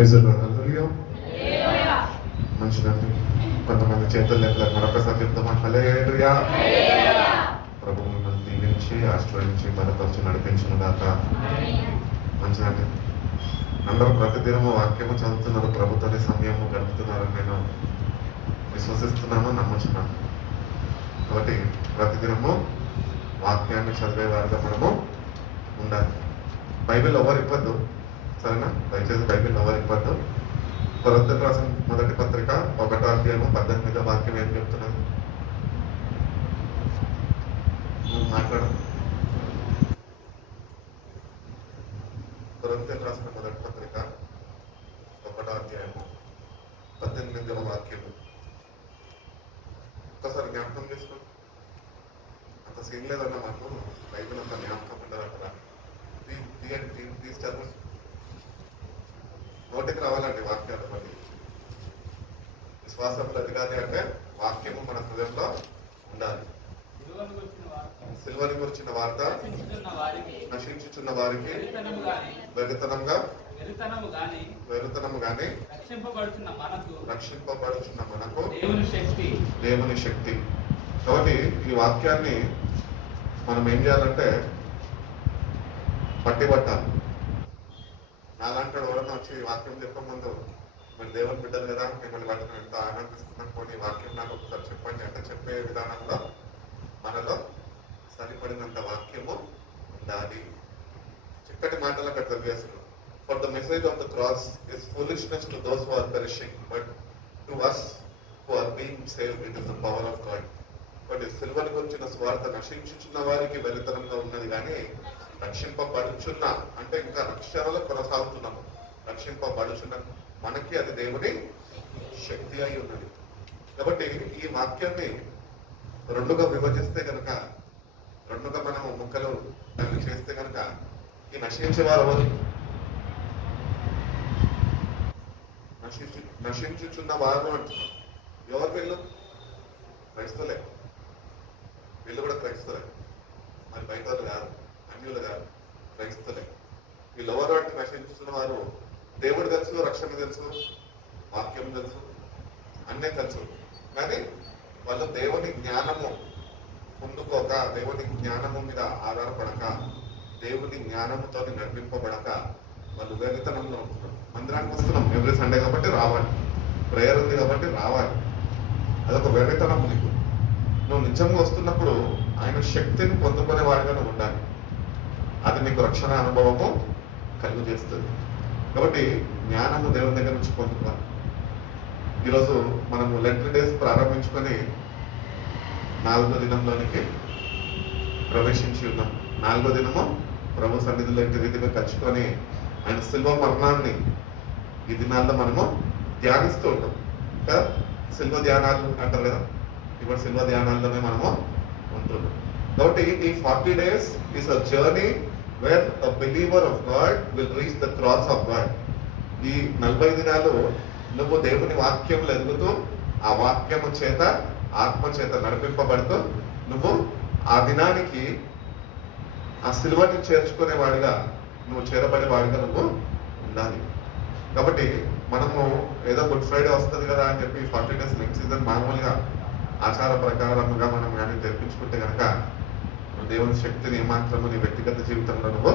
Praise మంచిదండి. కొంతమంది చేతులు లేకపోతే మరొకసారి చెప్తామా? హల్లెలూయా. ప్రభు మిమ్మల్ని దీవించి ఆశ్రయించి బలపరిచి నడిపించిన దాకా. మంచిదండి. అందరూ ప్రతిదినము వాక్యము చదువుతున్నారు, ప్రభుత్వ సమయము గడుపుతున్నారని నేను విశ్వసిస్తున్నాను, నమ్ముచున్నాను. కాబట్టి ప్రతిదినము వాక్యాన్ని చదివేవారుగా మనము ఉండాలి. బైబిల్ ఎవరు ఇవ్వద్దు, సరేనా? దయచేసి బైబిల్ ఎవరు ఇవ్వద్దు. కొరింథీయులకు రాసిన మొదటి పత్రిక 1వ అధ్యాయము 18వ వాక్యం ఏం చెప్తున్నది? మాట్లాడు. కొరింథీయులకు రాసిన మొదటి పత్రిక 1వ అధ్యాయము 18వ వాక్యము ఒక్కసారి జ్ఞాపకం చేసుకోండి. అంత సీన్ లేదన్న మాకు బైబిల్ అంత జ్ఞాపకం ఉండదు అక్కడ. తీసి చదవండి. నోటికి రావాలండి వాక్యాలు. మళ్ళీ విశ్వాసంలో ఎదగాలి అంటే వాక్యము మన హృదయంలో ఉండాలి. సిల్వని గురించిన వార్త నశించుచున్న వారికి వెరుతనము గాని రక్షింపబడుచున్న మనకు దేవుని శక్తి. కాబట్టి ఈ వాక్యాన్ని మనం ఏం చేయాలంటే పట్టిపట్టాలి. నాలాంటి ఎవరన్నా వచ్చి వాక్యం చెప్పక ముందు మీరు దేవుని బిడ్డలు కదా, మిమ్మల్ని వాటిని ఎంత ఆనందిస్తున్నాం, కొన్ని వాక్యం నాకు ఒకసారి చెప్పండి అంటే చెప్పే విధానంలో మనలో సరిపడినంత వాక్యము ఉండాలి. చక్కటి మాటలు అక్కడ చదివేస్తున్నాం. For the message of the cross is foolishness to those who are perishing, but to us who are being saved it is the power of God. But silver గురించిన స్వార్థ నశించుచున్న వారికి వెలితనంగా ఉన్నది, కానీ రక్షింపబడుచున్న అంటే ఇంకా రక్షణలో కొనసాగుతున్నాము. రక్షింపబడుచున్న మనకి అది దేవుని శక్తి అయి ఉన్నది. కాబట్టి ఈ వాక్యాన్ని రెండుగా విభజిస్తే కనుక, రెండుగా మనము ముక్కలు దాన్ని చేస్తే కనుక ఈ నశించే వారు ఎవరు? నశించుచున్న వారు అంటున్నారు. ఎవరు వీళ్ళు? క్రైస్తవులే. వీళ్ళు కూడా క్రైస్తవులే, మరి బయట వాళ్ళు కాదు, అన్యులు కాదు, క్రైస్తవులే. వీళ్ళు ఎవరు అంటే నశించుతున్న వారు. దేవుడు తెలుసు, రక్షణ తెలుసు, వాక్యం తెలుసు, అన్నీ తెలుసు, కానీ వాళ్ళు దేవుని జ్ఞానము పొందుకోక, దేవుని జ్ఞానము మీద ఆధారపడక, దేవుని జ్ఞానముతో నడిపింపబడక వాళ్ళు వెలితనంలో ఉంటున్నారు. మందిరానికి వస్తున్నాం ఎవ్రీ సండే కాబట్టి రావాలి, ప్రేయర్ ఉంది కాబట్టి రావాలి. అదొక వెర్రితనం నీకు. నువ్వు నిజంగా వస్తున్నప్పుడు ఆయన శక్తిని పొందుకునే వాడిగా నువ్వు ఉండాలి. అది నీకు రక్షణ అనుభవము కలుగు చేస్తుంది. కాబట్టి జ్ఞానము దేవుని దగ్గర నుంచి పొందుకోవాలి. ఈరోజు మనము లెంట్ డేస్ ప్రారంభించుకొని 4వ దినంలోనికి ప్రవేశించి ఉన్నాం. 4వ దినము ప్రభు సన్నిధిలో ఇంటి రీతిగా కలుసుకొని ఆయన శిల్వ మరణాన్ని ఈ దినాల్లో మనము ధ్యానిస్తూ ఉంటాం కదా. శిల్వ ధ్యానాలు అంటారు కదా, ఇప్పుడు శిల్వ ధ్యానాల్లోనే మనము ఉంటున్నాం. కాబట్టి ఈ 40 days is a journey where a believer of God will reach the cross of God. ఈ 40 దినాలు నువ్వు దేవుని వాక్యంలో ఎదుగుతూ, ఆ వాక్యము చేత, ఆత్మ చేత నడిపింపబడుతూ నువ్వు ఆ దినానికి ఆ సిలువని చేర్చుకునేవాడిగా, నువ్వు చేరబడేవాడిగా నువ్వు ఉండాలి. కాబట్టి మనము ఏదో గుడ్ ఫ్రైడే వస్తుంది కదా అని చెప్పి 40 days నెక్స్ట్ సీజన్ మామూలుగా ఆచార ప్రకారముగా మనం కానీ జరిపించుకుంటే కనుక దేవుని శక్తిని ఏమాత్రము నీ వ్యక్తిగత జీవితంలో నువ్వు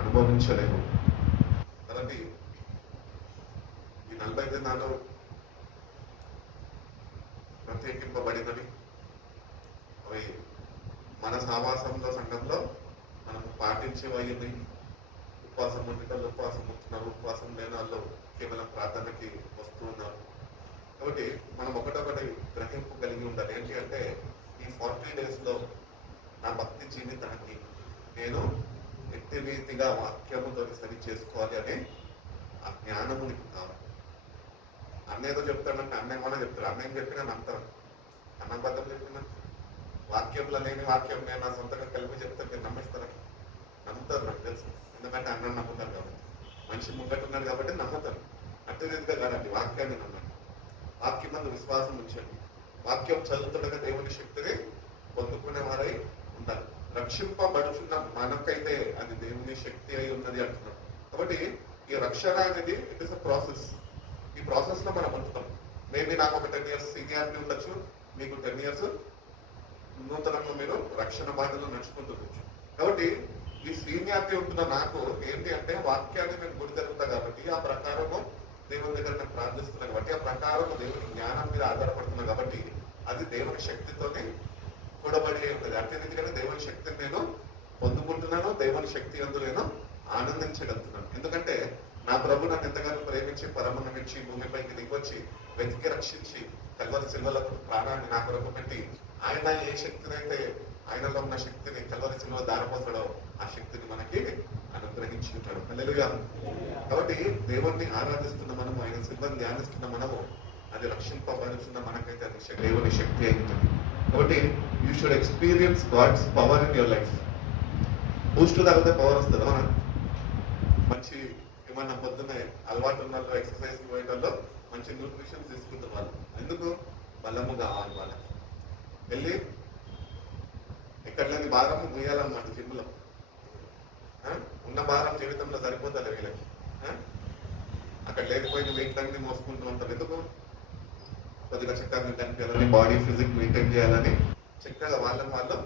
అనుభవించలేవు. కాబట్టి ఈ 40 దినాలు ప్రత్యేకింపబడినవి. అవి మన సావాసంలో, సంఘంలో మనం పాటించేవయ్యింది. ఉపవాసం ఉండేటప్పుడు ఉపవాసం ఉంటున్నారు, ఉపవాసం లేని వాళ్ళు కేవలం ప్రార్థనకి వస్తూ ఉన్నారు. కాబట్టి మనం ఒకటొకటి గ్రహింపు కలిగి ఉండాలి. ఏంటి అంటే ఈ 40 daysలో నా భక్తి జీవితాన్ని నేను ఎట్టి రీతిగా వాక్యముతో సరి చేసుకోవాలి అనే ఆ జ్ఞానము నీకు కావాలి. అన్నేదో చెప్తాడంటే అన్నేమన్నా చెప్తాడు, అన్నేం చెప్పినా నమ్ముతాను, అన్నబద్ధం చెప్పినా వాక్యంలో లేని వాక్యం నేను నా సొంతంగా కలిపి చెప్తాను, మీరు నమ్మేస్తారా? నమ్ముతారు, నాకు తెలుసు. ఎందుకంటే అన్నం నమ్ముతారు కాబట్టి, మనిషి ముంగట్టు ఉన్నాడు కాబట్టి నమ్ముతారు. అట్టి రీతిగా కాదండి, వాక్యాన్ని నమ్మండి. వాక్యం మందు విశ్వాసం ఉంచండి. వాక్యం చదువుతుండగా దేవుని శక్తిని పొందుకునే వారై ఉండాలి. రక్షింపబడుచున్న మనకైతే అది దేవుని శక్తి అయి ఉన్నది అంటున్నాడు. కాబట్టి ఈ రక్షణ అనేది ఇట్ ఇస్ అ ప్రాసెస్. ఈ ప్రాసెస్ లో మనం ఉంటున్నాం. మేబీ నాకు ఒక 10 years సీనియారిటీ ఉండొచ్చు, మీకు 10 years నూతనంగా మీరు రక్షణ బాధ్యతలో నడుచుకుంటుండొచ్చు. కాబట్టి ఈ సీనియారిటీ ఉంటున్న నాకు ఏంటి అంటే వాక్యాన్ని నేను గురి జరుగుతా కాబట్టి ఆ ప్రకారము దేవుని దగ్గర నేను ప్రార్థిస్తున్నాను కాబట్టి ఆ ప్రకారం దేవుని జ్ఞానం మీద ఆధారపడుతున్నా కాబట్టి అది దేవుని శక్తితోనే కూడబడి ఉంటుంది. అంటే ఎందుకంటే దేవుని శక్తిని నేను పొందుకుంటున్నాను, దేవుని శక్తి అందు నేను ఆనందించగలుగుతున్నాను. ఎందుకంటే నా ప్రభు నన్ను ఎంతగానో ప్రేమించి పరమన్నమించి భూమిపైకి దిగొచ్చి వెతికి రక్షించి కల్వరి సిల్వలకు ప్రాణాన్ని నా కొరకు పెట్టి ఆయన ఏ శక్తినైతే ఆయనలో ఉన్న శక్తిని కల్వరి సిల్వ దారపోతాడో ఆ శక్తిని మనకి అనుగ్రహించి ఉంటాడు. హల్లెలూయా. కాబట్టి దేవుణ్ణి ఆరాధిస్తున్న మనము, ఆయన సిల్వని ధ్యానిస్తున్న మనము, అది రక్షింపబడుతున్న మనకైతే అది దేవుని శక్తి అయి ఉంటుంది. కాబట్టి you should experience God's power in your life. Boost తాగితే పవర్ వస్తుంది అవునా? మంచి ఏమన్నా పొద్దున్నే అలవాటు ఉన్న వాళ్ళు ఎక్సర్సైజ్ పోయేటల్లో మంచి న్యూట్రిషన్ తీసుకుంటారు వాళ్ళు. ఎందుకు? బలము కావాలి వాళ్ళకి. వెళ్ళి ఎక్కడ లేని భారము ముయ్యాలన్నమాట జిమ్లో. ఉన్న భారం జీవితంలో సరిపోతుంది వీళ్ళకి. అక్కడ లేకపోయిన వెయిట్లన్నీ మోసుకుంటూ ఉంటారు. ఎందుకు? కొద్దిగా చక్కగా కనిపించాలని, బాడీ ఫిజిక్ మెయింటైన్ చేయాలని, చక్కగా వాళ్ళని వాళ్ళు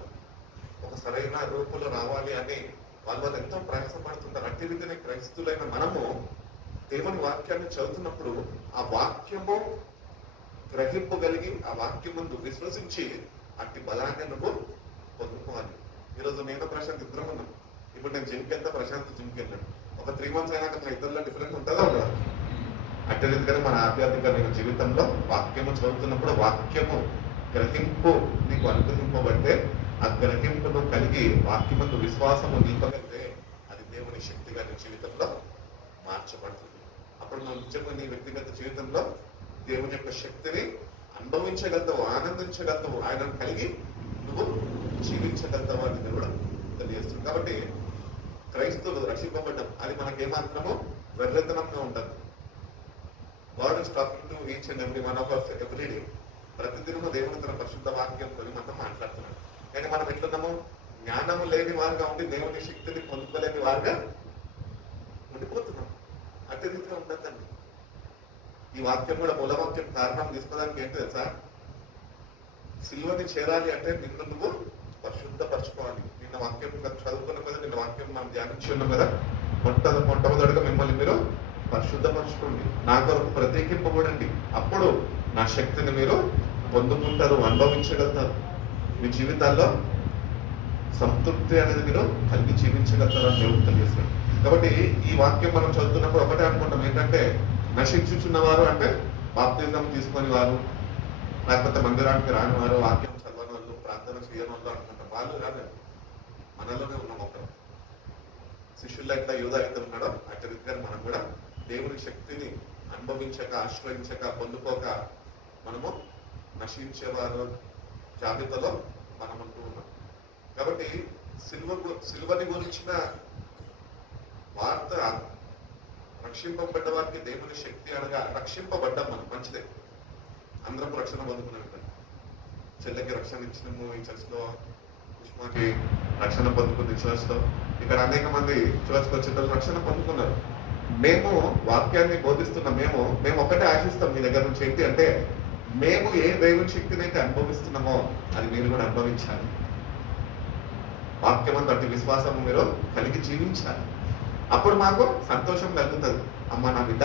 ఒక సరైన రూపంలో రావాలి అని వాళ్ళు ఎంతో ప్రయాసపడుతుంటారు. అట్టిదిగానే క్రైస్తులైన మనము దేవుని వాక్యాన్ని చదువుతున్నప్పుడు ఆ వాక్యము గ్రహింపగలిగి ఆ వాక్యం ముందు విశ్వసించి అట్టి బలాన్ని నువ్వు పొందుకోవాలి. ఈరోజు నేను ప్రశాంత్ ఇద్దరం ఉన్నాం. ఇప్పుడు నేను జిమ్కి వెళ్తా, ప్రశాంత్ జిమ్కి వెళ్ళాను. ఒక 3 months అయినాక మన ఇద్దరిలో డిఫరెన్స్ ఉంటుందా ఉండదా? అట్టి రీతిగానే మన ఆధ్యాత్మిక జీవితంలో వాక్యము చదువుతున్నప్పుడు వాక్యము గ్రహింపు నీకు అనుగ్రహింపబడితే ఆ గ్రహింపును కలిగి వాక్యమందు విశ్వాసము నింపగలిగితే అది దేవుని శక్తిగా నీ జీవితంలో మార్చబడుతుంది. అప్పుడు నువ్వు నిజంగా నీ వ్యక్తిగత జీవితంలో దేవుని యొక్క శక్తిని అనుభవించగలుగుతావు, ఆనందించగలుగుతావు, ఆయనను కలిగి నువ్వు జీవించగలుగుతావు అని దేవుడు తెలియజేస్తుంది. కాబట్టి క్రైస్తవులు రక్షింపబడ్డం అది మనకేమాత్రము వ్యర్థతనంగా ఉండదు. God is talking to each and every one of us every day. ప్రతిదినము దేవుని తన పరిశుద్ధ వాక్యంతో మనతో మాట్లాడుతున్నాడు. కానీ మనం ఎట్లున్నాము? జ్ఞానము లేని వారుగా ఉండి దేవుని శక్తిని పొందుకోలేని వారుగా ఉండిపోతున్నాం. అట్టి రీతిగా ఉండదండి. ఈ వాక్యం కూడా మూలవాక్యం కారణం తీసుకోవడానికి ఏంటి తెలుసా? సిల్వని చేరాలి అంటే నిన్ను నువ్వు పరిశుద్ధపరచుకోవాలి. నిన్న వాక్యం చదువుకున్నాం కదా, నిన్న వాక్యం మనం ధ్యానించి ఉన్నాం కదా. మొట్టమొదటిగా మిమ్మల్ని మీరు పరిశుద్ధపరచుకోండి, నా కొరకు ప్రత్యేకింపబడండి. అప్పుడు నా శక్తిని మీరు పొందుకుంటారు, అనుభవించగలుగుతారు. మీ జీవితాల్లో సంతృప్తి అనేది మీరు కలిగి జీవించగలుగుతారు అని దేవుడు తెలియజేస్తాడు. కాబట్టి ఈ వాక్యం మనం చదువుతున్నప్పుడు ఒకటే అనుకుంటాం, ఏంటంటే నశించుచున్నవారు అంటే బాప్తిజం తీసుకొని వారు, లేకపోతే మందిరానికి రాని వారు, వాక్యం చదవని వాళ్ళు, ప్రార్థన చేయని వాళ్ళు అనుకుంటాం. వాళ్ళు కాదండి, మనలోనే ఉన్నాం. ఒకరు శిష్యుల్లో ఎట్లా యూదా అయితే ఉన్నాడో అట్టి రీతిగా మనం కూడా దేవుని శక్తిని అనుభవించక, ఆశ్రయించక, పొందుకోక మనము నశించేవారు జాబితాలో మనం ఉంటూ ఉన్నాం. కాబట్టి సిల్వని గురించిన వార్త రక్షింపబడ్డ వారికి దేవుని శక్తి అనగా రక్షింపబడ్డాం మనం, మంచిదే. అందరం రక్షణ పొందుకున్నాం. చెల్లెకి రక్షణ ఇచ్చినాము ఈ చర్చ్లో, ఉష్మాకి రక్షణ పొందుకుంది చర్చ్లో, ఇక్కడ అనేక మంది చర్చ్కి వచ్చేటప్పుడు రక్షణ పొందుకున్నారు. మేము వాక్యాన్ని బోధిస్తున్న మేము ఒకటే ఆశిస్తాం మీ దగ్గర నుంచి. ఏంటి అంటే మేము ఏ దేవుని శక్తిని అయితే అనుభవిస్తున్నామో అది మీరు కూడా అనుభవించాలి. వాక్యమంతా అట్టి విశ్వాసము మీరు కలిగి జీవించాలి. అప్పుడు మాకు సంతోషం కలుగుతుంది. అమ్మ నా బిడ్డ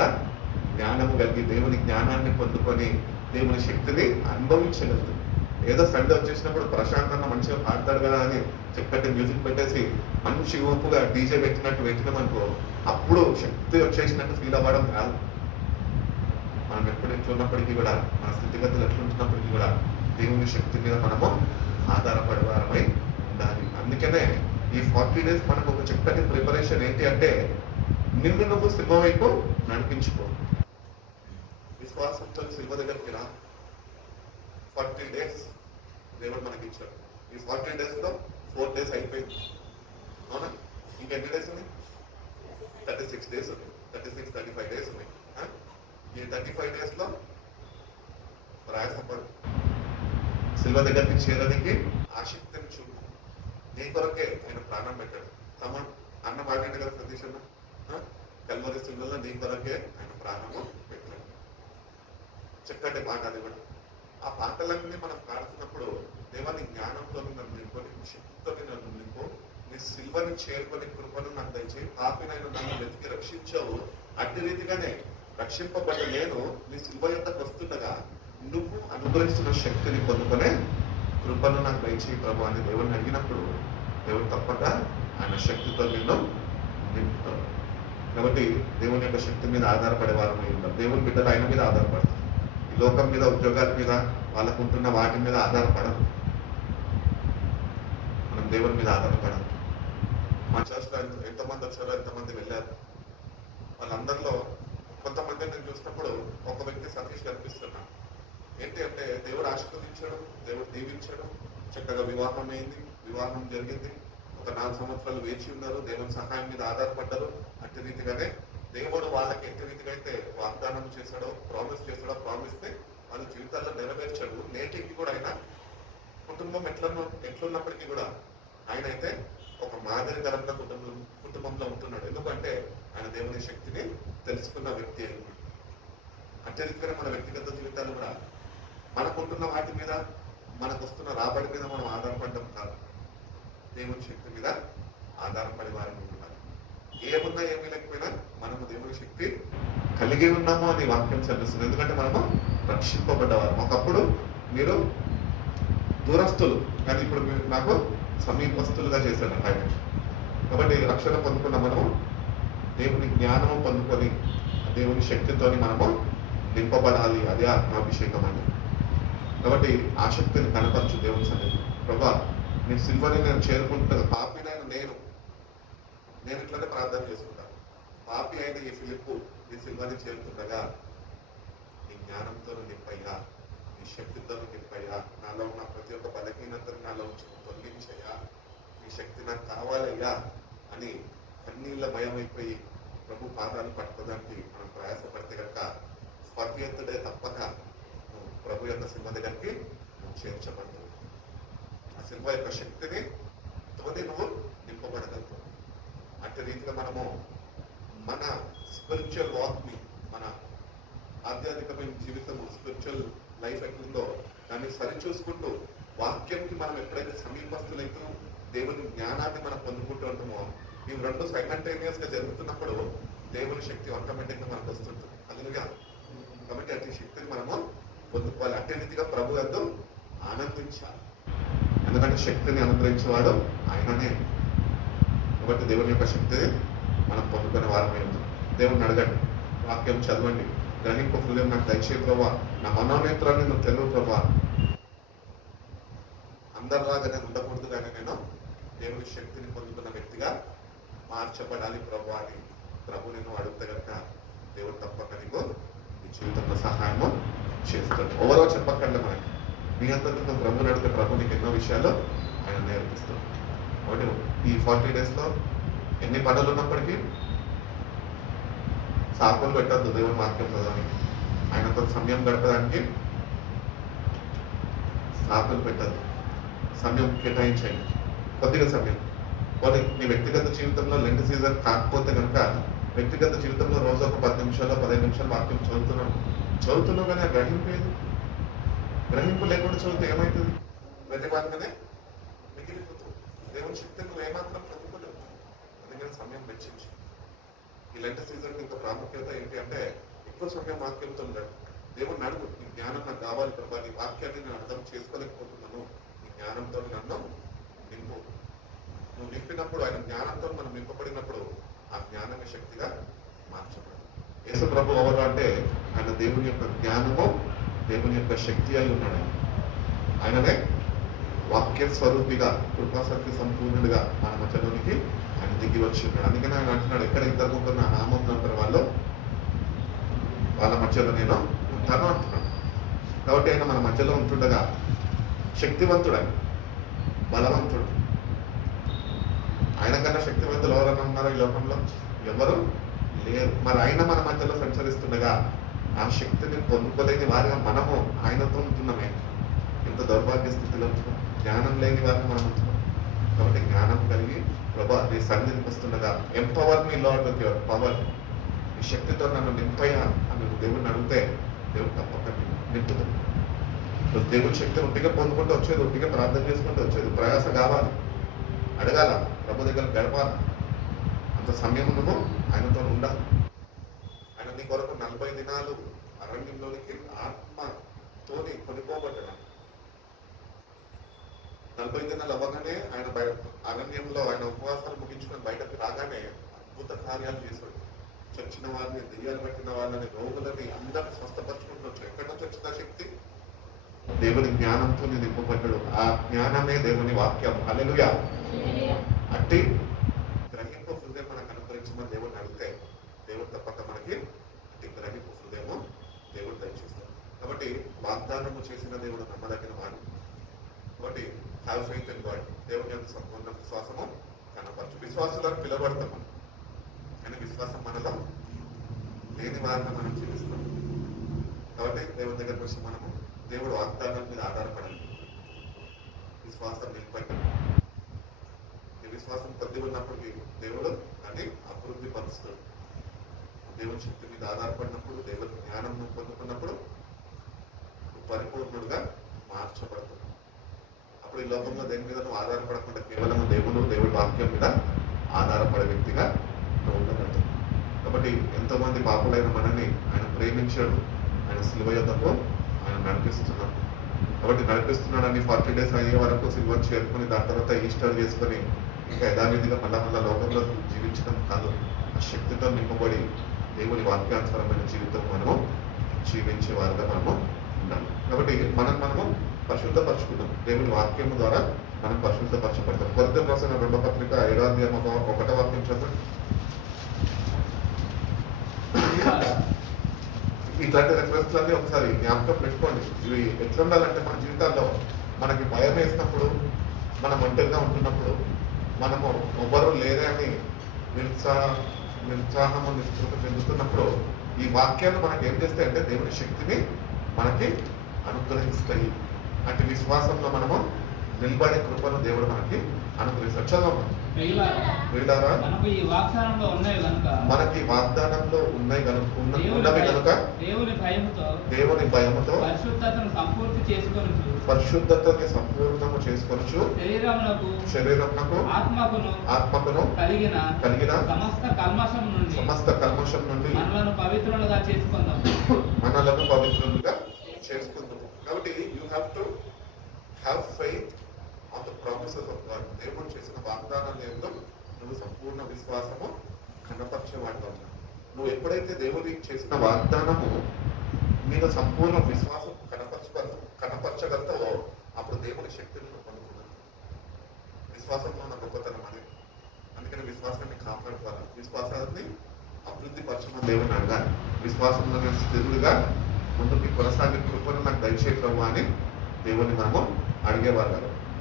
జ్ఞానము కలిగి దేవుని జ్ఞానాన్ని పొందుకొని దేవుని శక్తిని అనుభవించగలుగుతుంది. ఏదో సండే వచ్చేసినప్పుడు ప్రశాంతంగా మంచిగా పాడతాడు కదా అని చక్కటి మ్యూజిక్ పెట్టేసి మంచి ఊపుగా డీజే పెట్టినట్టు పెట్టినామనుకో, అప్పుడు శక్తి వచ్చేసినట్టు ఫీల్ అవ్వడం కాదు. మనం ఎప్పుడు ఎట్లున్నప్పటికీ కూడా, మన స్థితిగతులు ఎట్లుంటున్నప్పటికీ కూడా దేవుని శక్తి మీద మనము ఆధారపడేవారమై ఉండాలి. అందుకనే ఈ 40 days మనకు ఒక చక్కటి ప్రిపరేషన్ ఏంటి అంటే నిన్ను నువ్వు సిల్వ వైపు నడిపించుకో. విశ్వాసంతో సిల్వ దగ్గరికి రా. 40 days దేవుడు మనకి ఇచ్చాడు. ఈ 40 days లో 4 days అయిపోయింది, అవునా? ఇంకెన్ని డేస్ ఉన్నాయి? 36 days ఉన్నాయి. 35 days ఉన్నాయి. ఈ 35 days లో ప్రయాసపడు. సిల్వ దగ్గరికి చేరడానికి ఆ శక్తిని చూపు. నీ కొరకే ఆయన ప్రాణం పెట్టాడు. అన్న మాట్లాడే కదా సతీష్ అన్న, కల్వరి శిలువలో నీ కొరకే ఆయన ప్రాణము పెట్టాడు. చక్కటి పాట అది కూడా. ఆ పాటలన్నీ మనం పాడుతున్నప్పుడు దేవాన్ని జ్ఞానంతో నన్ను నింపుకొని, శక్తితో నన్ను నింపు, నీ సిల్వని చేరుకొని కృపను నాకు దయచేయి, పాపినైనా నన్ను వెతికి రక్షించావు. అట్టి రీతిగానే రక్షింపబడ్డ నేను నీ సిల్వ యొక్కకు వస్తుండగా నువ్వు అనుగ్రహిస్తున్న శక్తిని పొందుకునే కృపను నాకు దయచేయి ప్రభు అని దేవుడిని అడిగినప్పుడు దేవుడు తప్పక ఆయన శక్తితో నిన్ను నింపుతాడు. కాబట్టి దేవుని యొక్క శక్తి మీద ఆధారపడే వారమై ఉంటాం. దేవుని బిడ్డలు ఆయన మీద ఆధారపడతారు. ఈ లోకం మీద, ఉద్యోగాల మీద, వాళ్ళకు ఉంటున్న వాటి మీద ఆధారపడదు. మనం దేవుని మీద ఆధారపడదు. మా చర్చ్లో ఎంతమంది వచ్చారో, ఎంతమంది వెళ్ళారు, వాళ్ళందరిలో కొంతమంది నేను చూసినప్పుడు ఒక వ్యక్తి సతీష్ కనిపిస్తున్నా. ఏంటి అంటే దేవుడు ఆశీర్వదించాడు, దేవుడు దీవించాడు, చక్కగా వివాహం అయింది, వివాహం జరిగింది, ఒక 4 సంవత్సరాలు వేచి ఉన్నారు, దేవుని సహాయం మీద ఆధారపడ్డారు. అట్టి రీతిగానే దేవుడు వాళ్ళకి ఎట్టి రీతిగా అయితే వాగ్దానం చేశాడో, ప్రామిస్ చేశాడో, ప్రామిస్ ని వాళ్ళ జీవితాల్లో నెరవేర్చాడు. నేటికి కూడా ఆయన కుటుంబం ఎట్లున్నప్పటికీ కూడా ఆయన అయితే ఒక మాదిరికరంగా కుటుంబంలో ఉంటున్నాడు. ఎందుకంటే ఆయన దేవుని శక్తిని తెలుసుకున్న వ్యక్తి అయినాడు. అట్టి రీతిగానే మన వ్యక్తిగత జీవితాలు కూడా మనకుంటున్న వాటి మీద, మనకు వస్తున్న రాబడి మీద మనం ఆధారపడడం కాదు, దేవుని శక్తి మీద ఆధారపడే వారిని ఉంటున్నారు. ఏమున్నా ఏమీ లేకపోయినా మనము దేవుని శక్తి కలిగి ఉన్నాము అని వాక్యం చదివిస్తుంది. ఎందుకంటే మనము రక్షింపబడ్డవారు. ఒకప్పుడు మీరు దూరస్తులు, కానీ ఇప్పుడు మీరు నాకు సమీపస్తులుగా చేశాడు ఆయన. కాబట్టి రక్షణ పొందుకున్న మనము దేవుని జ్ఞానము పొందుకొని దేవుని శక్తితోని మనము నింపబడాలి. అదే ఆత్మాభిషేకం అని. కాబట్టి ఆ శక్తిని కనపరచు దేవుని సన్నిధి. ప్రభా, నీ సిల్వని నేను చేరుకుంటున్నా, పాపినైన నేను ఇట్లనే ప్రార్థన చేసుకుంటాను. పాపి అయిన ఈ ఫిలిప్పు నీ సిల్వని చేరుతుండగా నీ జ్ఞానంతో నింపయ్యా, నీ శక్తితో నింపయ్యా, నాలో ఉన్న ప్రతి ఒక్క బలహీనతను నాలో ఉంచి తొలగించయ్యా, నీ శక్తి నాకు కావాలయ్యా అని కన్నీళ్ళ భయమైపోయి ప్రభు పాదాలు పట్టుకోవడానికి మనం ప్రయాసపడితే కనుక స్వర్గీయతుడే తప్పక ప్రభు యొక్క సిల్వ దగ్గరికి నువ్వు చేర్చబడుతుంది. ఆ సిల్వ యొక్క శక్తిని తోని నువ్వు నింపబడగలుగుతావు. అట్టి రీతిగా మనము మన స్పిరిచువల్ వాక్ని, మన ఆధ్యాత్మికమైన జీవితము, స్పిరిచువల్ లైఫ్ ఎట్లుందో దాన్ని సరిచూసుకుంటూ వాక్యంకి మనం ఎప్పుడైతే సమీపస్తులైతూ దేవుని జ్ఞానాన్ని మనం పొందుకుంటూ ఉంటామో, ఇవి రెండు సైమల్టేనియస్ గా జరుగుతున్నప్పుడు దేవుని శక్తి ఆటోమేటిక్ గా మనకు వస్తుంటుంది. అందుగా కాబట్టి అట్టి శక్తిని మనము పొందుకోవాలి. అట్టి రీతిగా ప్రభు యందు ఆనందించాలి. ఎందుకంటే శక్తిని అనుగ్రహించేవాడు ఆయననే. కాబట్టి దేవుని యొక్క శక్తిని మనం పొందుకునే వారమే ఉంది. దేవుని అడగండి, వాక్యం చదవండి, గ్రహింపు హృదయం నాకు దయచేయి ప్రభా, నా మనోనేత్రాన్ని నువ్వు తెలుగు ప్రభా, అందరిలాగా నేను ఉండకూడదు కానీ నేను దేవుని శక్తిని పొందుకున్న వ్యక్తిగా మార్చబడాలి ప్రభు అని ప్రభు నేను అడిగితే కనుక దేవుడు తప్పక నీకు నీ జీవితంలో సహాయము చేస్తాడు. ఎవరో చెప్పక్కర్లే మనకి, నీ అంతటితో ప్రభుని అడిగితే ప్రభు నీకు ఎన్నో విషయాలు ఆయన నేర్పిస్తాడు. కాబట్టి ఈ 40 days లో ఎన్ని పనులు ఉన్నప్పటికీ సాకులు పెట్టద్దు. దేవుని వాక్యం చదవడానికి, ఆయనతో సమయం గడపడానికి సాకులు పెట్టద్దు. సమయం కేటాయించండి, కొద్దిగా సమయం. పోనీ నీ వ్యక్తిగత జీవితంలో లెంట్ సీజన్ కాకపోతే కనుక వ్యక్తిగత జీవితంలో రోజు ఒక 10 నిమిషాలు 15 నిమిషాలు వాక్యం చదువుతున్నావు కానీ గ్రహింపు లేకుండా చదివితే ఏమవుతుంది? ప్రతిపాదనే మిగిలిపోతుంది. దేవుని శక్తిని నువ్వు ఏమాత్రం చదువుకోలేవు. అందుకని సమయం వెచ్చించు. ఈ లెంట్ సీజన్ ఇంకా ప్రాముఖ్యత ఏంటి అంటే ఎక్కువ సమయం వాక్యంతో ఉండడు. దేవుడిని అడుగు, నీ జ్ఞానం నాకు కావాలి ప్రభా, నీ వాక్యాన్ని నేను అర్థం చేసుకోలేకపోతున్నాను, నీ జ్ఞానంతో నన్ను నింపు. నువ్వు నింపినప్పుడు, ఆయన జ్ఞానంతో మనం నింపబడినప్పుడు ఆ జ్ఞానమే శక్తిగా మార్చబడదు. యేసు ప్రభు ఎవరు అంటే ఆయన దేవుని యొక్క జ్ఞానము, దేవుని యొక్క శక్తి అయి ఉన్నాడు. ఆయననే వాక్య స్వరూపిగా, కృపాశక్తి సంపూర్ణుడిగా మన మధ్యలోనికి ఆయన దిగి వచ్చి ఉన్నాడు. అందుకని ఆయన అంటున్నాడు, ఎక్కడ ఇద్దరు ముగ్గురు నా నామం నంబర్ వాళ్ళ మధ్యలో నేను ఉంటాను అంటున్నాడు. కాబట్టి ఆయన మన మధ్యలో ఉంటుండగా శక్తివంతుడు, ఆయన బలవంతుడు. ఆయన కన్నా శక్తివంతులు ఎవరన్నా ఉన్నారో ఈ లోకంలో? ఎవరు లేరు. మరి ఆయన మన మధ్యలో సంచరిస్తుండగా ఆ శక్తిని పొందుకోలేని వారిగా మనము ఆయనతో ఉంటున్నామే. ఎంత దౌర్భాగ్య స్థితిలో ఉంటున్నాం, జ్ఞానం లేని వారిని మనం ఉంటున్నాం. కాబట్టి జ్ఞానం కలిగి ప్రభా నీ సన్నిధికి వస్తుండగా empower me lord with your power, ఈ శక్తితో నన్ను నింపయ్యా అని నువ్వు దేవుడిని అడిగితే దేవుడు తప్పక నింపుతుంది. దేవుడి శక్తిని ఒట్టిగా పొందుకుంటూ వచ్చేది, ఒట్టిగా ప్రార్థన చేసుకుంటూ వచ్చేది. ప్రయాస కావాలి, అడగాల, ప్రభు దగ్గర గడపాలి. అంత సమయం నువ్వు ఆయనతో ఉండాలి. ఆయన నీ కొరకు 40 దినాలు అరణ్యంలోనికి ఆత్మతోని కొనిపోబడ్డాడు. 40 దినాలు అవ్వగానే ఆయన అరణ్యంలో ఆయన ఉపవాసాలు ముగించుకొని బయటకు రాగానే అద్భుత కార్యాలు చేశాడు. చచ్చిన వారిని, దెయ్యాలు పట్టిన వాళ్ళని, రోగులని అందరిని స్వస్థపరచుకుంటూ వచ్చాడు. ఎక్కడి నుంచి వచ్చిన శక్తి? దేవుని జ్ఞానంతో నింపబడ్డాడు. ఆ జ్ఞానమే దేవుని వాక్యం. హల్లెలూయా. అట్టి గ్రహింపు హృదయం మనకు అనుగ్రహించమని దేవుడిని అడిగితే దేవుడు తప్పక మనకి అట్టి గ్రహింపు హృదయము దేవుడు దయచేస్తాడు. కాబట్టి వాగ్దానము చేసిన దేవుడు నమ్మదగిన వాడు. కాబట్టి హ్యావ్ ఫెయిత్ ఇన్ గాడ్. దేవుని యొక్క సంపూర్ణ విశ్వాసము కనపరచు. విశ్వాసులను పిలవడతాం మనం, కానీ విశ్వాసం మనలో లేని వారిని మనం జీవిస్తాం. కాబట్టి దేవుని దగ్గరకు వచ్చి మనము దేవుడు వాగ్దానం మీద ఆధారపడాలి. విశ్వాసం నిలబడి ఈ విశ్వాసం కొద్ది ఉన్నప్పటికీ దేవుడు దాన్ని అభివృద్ధి పరుస్తాడు. దేవుని శక్తి మీద ఆధారపడినప్పుడు, దేవుని జ్ఞానం పొందుకున్నప్పుడు పరిపూర్ణుడుగా మార్చబడుతుంది. అప్పుడు ఈ లోకంలో దేని మీద నువ్వు ఆధారపడకుండా కేవలం దేవుడి వాక్యం మీద ఆధారపడే వ్యక్తిగా నువ్వు ఉండగలుగుతావు. కాబట్టి ఎంతో మంది పాపులైన మనని ఆయన ప్రేమించాడు. ఆయన సిలువ యొద్దకు ఆయన నడిపిస్తున్నాడు. కాబట్టి నడిపిస్తున్నాడని 40 days అయ్యే వరకు సిల్వర్ చేరుకొని దాని తర్వాత ఈస్టర్ చేసుకొని ఇంకా యథావిధిగా మళ్ళా లోకంలో జీవించడం కాదు. ఆ శక్తితో నింపబడి దేవుని వాక్యానుసారమైన జీవితం మనము జీవించే వారుగా మనము ఉండాలి. కాబట్టి మనము పరిశుద్ధపరచుకుంటాం. దేవుని వాక్యం ద్వారా మనం పరిశుద్ధపరచబడతాం. కొరింథీయులకు రాసిన 2వ పత్రిక 7వ అధ్యాయం 1వ వాక్యం చదువు. ఇట్లాంటి రెఫరెన్స్లన్నీ ఒకసారి జ్ఞాపకం పెట్టుకోండి. ఇవి ఎట్లా ఉండాలంటే మన జీవితాల్లో మనకి భయం వేసినప్పుడు, మనం ఒంటరిగా ఉంటున్నప్పుడు, మనము ఎవ్వరూ లేరే అని నిరుత్సాహము నిస్పృహ చెందుతున్నప్పుడు ఈ వాక్యాలు మనకి ఏం చేస్తాయి అంటే దేవుని శక్తిని మనకి అనుగ్రహిస్తాయి. అంటే విశ్వాసంలో మనము నిలబడే కృపను దేవుడు మనకి అనుగ్రహిస్తాడు. చదవమ్మా. మనకి ఈ వాగ్దానంలో ఉన్నవి కనుక దేవుని భయముతో పరిశుద్ధతని సంపూర్ణము చేసుకొనొచ్చు. శరీరమునకు ఆత్మకును కలిగిన సమస్త కల్మషం నుండి మనలను పవిత్రులుగా చేసుకుందాం. కాబట్టి you have to have faith on the promises of God. దేవుడు చేసిన వాగ్దానాలు ఏందో నువ్వు సంపూర్ణ విశ్వాసము కనపరిచేవాడుగా ఉన్నావు. నువ్వు ఎప్పుడైతే దేవుడి చేసిన వాగ్దానము మీద సంపూర్ణ విశ్వాసం కనపరచగలుగుతావో అప్పుడు దేవుని శక్తిని నువ్వు పొందుకున్నావు. విశ్వాసంలో ఉన్న గొప్పతనం అది. అందుకని విశ్వాసాన్ని కాపాడుకోవాలి. విశ్వాసాన్ని అభివృద్ధి పరచమని దేవుని అడగాలి. విశ్వాసంలో నేను స్థిరుడుగా ముందుకి కొనసాగే కృపను నాకు దయచేయము అని దేవుని మనము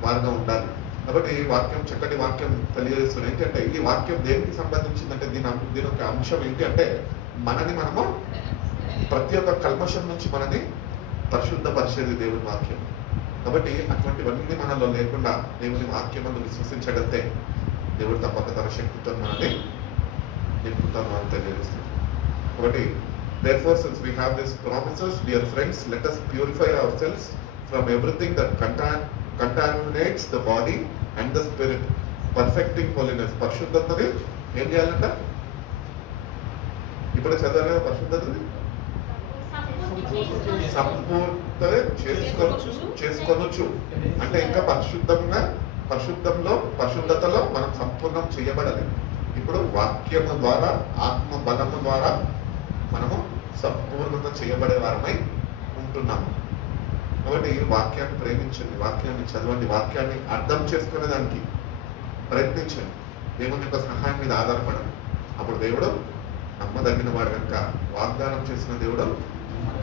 వారుగా ఉండాలి. కాబట్టి ఈ వాక్యం చక్కటి వాక్యం తెలియజేస్తుంది. ఏంటంటే ఈ వాక్యం దేనికి సంబంధించిందంటే దీని యొక్క అంశం ఏంటి అంటే మనని మనము ప్రతి ఒక్క కల్మషం నుంచి మనని పరిశుద్ధపరిచేది దేవుని వాక్యం. కాబట్టి అటువంటివన్నీ మనలో లేకుండా దేవుని వాక్యం మనం విశ్వసించగలిగితే దేవుడు తప్పక తన శక్తితో మనని నింపుతాను అని తెలియజేస్తుంది. కాబట్టి therefore, since we have these promises, dear friends, let us purify ourselves from everything that contaminates the body and the spirit, perfecting holiness. పరిశుద్ధతని ఏం చేయాలంట? ఇప్పుడు చదవలే పరిశుద్ధతని సంపూర్ణ చేసుకొనొచ్చు. అంటే ఇంకా పరిశుద్ధతలో మనం సంపూర్ణం చేయబడాలి. ఇప్పుడు వాక్యము ద్వారా, ఆత్మ బలము ద్వారా మనము సంపూర్ణత చేయబడే వారమై ఉంటున్నాము. కాబట్టి వాక్యాన్ని ప్రేమించండి, వాక్యాన్ని చదవండి, వాక్యాన్ని అర్థం చేసుకునే దానికి ప్రయత్నించండి. దేవుని యొక్క సహాయం మీద ఆధారపడండి. అప్పుడు దేవుడు నమ్మదగిన వాడు కనుక వాగ్దానం చేసిన దేవుడు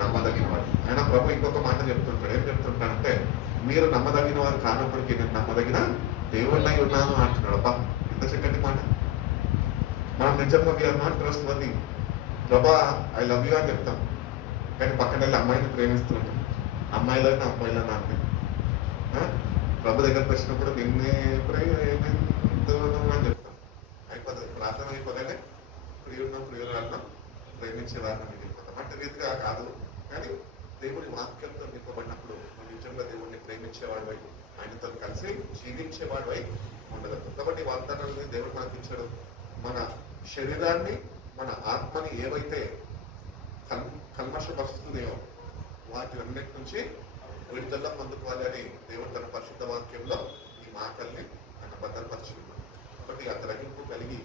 నమ్మదగిన వాడు. ఆయన ప్రభు ఇంకొక మాట చెప్తుంటాడు. ఏం చెప్తుంటాడంటే మీరు నమ్మదగిన వారు కానప్పటికీ నేను నమ్మదగిన దేవుడినై ఉన్నాను అంటున్నాడు. అబ్బా ఎంత చక్కటి మాట. మనం నిజంగా వీఆర్ నాట్ ట్రస్ట్వర్ది. ప్రభా ఐ లవ్ యూ అని చెప్తాం, కానీ పక్కన వెళ్ళి అమ్మాయిని ప్రేమిస్తుంటాం. అమ్మాయిలైనా అబ్బాయిలైనా అంటే ప్రభు దగ్గరకు వచ్చినప్పుడు నిన్నే ప్రేమింతును అని చెప్తాం. అయిపోతుంది, ప్రార్థన అయిపోగానే ప్రియురాలను ప్రేమించే వారిని మిగిలిపోతాం. అంటే రీతిగా కాదు, కానీ దేవుని వాక్యంతో నింపబడినప్పుడు నువ్వు నిజంగా దేవుడిని ప్రేమించేవాడివై, ఆయనతో కలిసి జీవించేవాడివై ఉండగలుగుతాం. కాబట్టి వాగ్దానాలని దేవుడు మనకి ఇచ్చాడు. మన శరీరాన్ని, మన ఆత్మని ఏవైతే కల్మషపరుస్తున్నాయో వాటి అన్నిటి నుంచి విడుదల పొందుకోవాలి అని దేవుడు తన పరిశుద్ధ వాక్యంలో ఈ మాటల్ని ఆయన భద్రపరిచింది. కాబట్టి ఆ గ్రహింపు కలిగి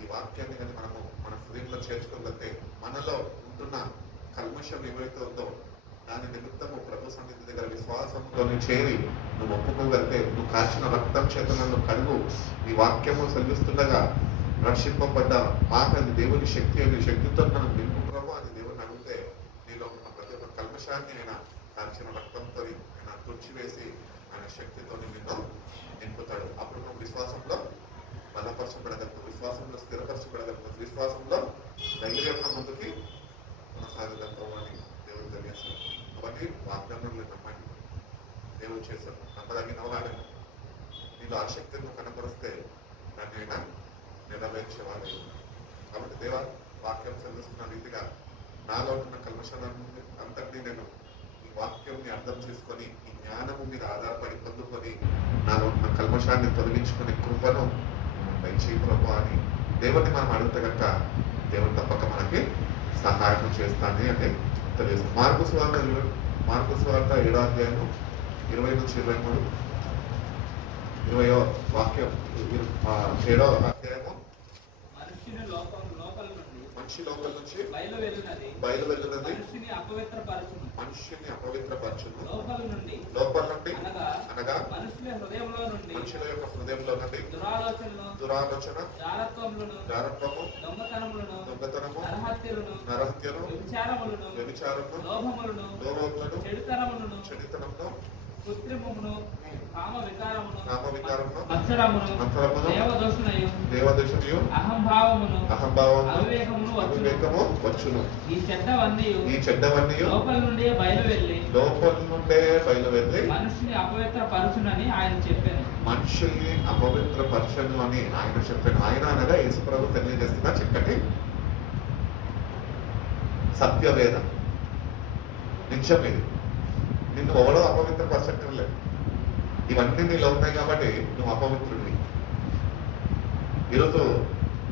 ఈ వాక్యాన్ని కానీ మనము మన హృదయంలో చేర్చుకోగలిగితే మనలో ఉంటున్న కల్మషం ఏవైతే ఉందో దాని నిమిత్తము ప్రభు సన్నిధి దగ్గర విశ్వాసంతో చేరి నువ్వు ఒప్పుకోగలిగితే, నువ్వు కాచిన రక్తం చేత నన్ను కడుగు, ఈ వాక్యము సెలవిస్తుండగా రక్షింపబడ్డ మాకది దేవుని శక్తి అని, శక్తితో నన్ను నింపు ప్రభు అని దేవుడిని అడిగితే నీలో ఉన్న ప్రతి ఒక్క కల్మషాన్ని ఆయన కాల్చిన రక్తంతో ఆయన తుడిచివేసి ఆయన శక్తితో నిన్ను నింపుతాడు. అప్పుడు నువ్వు విశ్వాసంలో బలపరచబడగలుగుతావు, విశ్వాసంలో స్థిరపరచబడగలుగుతావు, విశ్వాసంలో ధైర్యంగా ముందుకి కొనసాగలుగుతావు అని దేవుడు తెలియజేస్తాడు. కాబట్టి వాగ్దానం నమ్మండి, దేవుడు చేశాడు, నమ్మదగిన వాడని నీలో ఆ శక్తిని కనపరిస్తే దాన్ని అయినా నెరవేర్చేవాడు. కాబట్టి దేవ వాక్యం చదివిస్తున్న రీతిగా నాలో ఉన్న కల్మషాన్ని అంతటినీ నేను ఈ వాక్యంని అర్థం చేసుకొని ఈ జ్ఞానము మీద ఆధారపడి పొందుకొని నాలో ఉన్న కల్మషాన్ని తొలగించుకునే కృపను దయచేయి ప్రభు అని దేవుడిని మనం అడిగితే కనుక దేవుడు తప్పక మనకి సహాయం చేస్తాను అని తెలియజేస్తాం. మార్కు సువార్త 7వ అధ్యాయము 20 నుంచి 23, 20వ వాక్యం, 7వ అధ్యాయము మనిషి లోపల నుంచి బయలు వెళ్ళినది మనిషిని అపవిత్రపరచును, లోపల నుండి అనగా మనుషుల యొక్క హృదయంలో నుండి దురాలోచన, జారత్వము, దొంగతనము, నరహత్యను, వ్యభిచారమును, లోభములను, చెడుతనమును, కృత్రిమమును, కామ వికారమును, దేవదూషణయు, అహంభావమును, అవివేకము వచ్చును. ఈ చెడ్డవన్నీ లోపల నుండే బయలువెళ్ళి మనుషుని అపవిత్రపరచునని ఆయన చెప్పాను. మనుషుల్ని అపవిత్రపరచును అని ఆయన చెప్పాను. ఆయన అనగా యేసుప్రభు తెలియజేస్తున్న చక్కటి సత్యవేద నిత్యం ఇది. నిన్ను ఎవడో అపవిత్రపరచటం లేదు, ఇవన్నీ నీలో ఉన్నాయి కాబట్టి నువ్వు అపవిత్రుడివి. ఈరోజు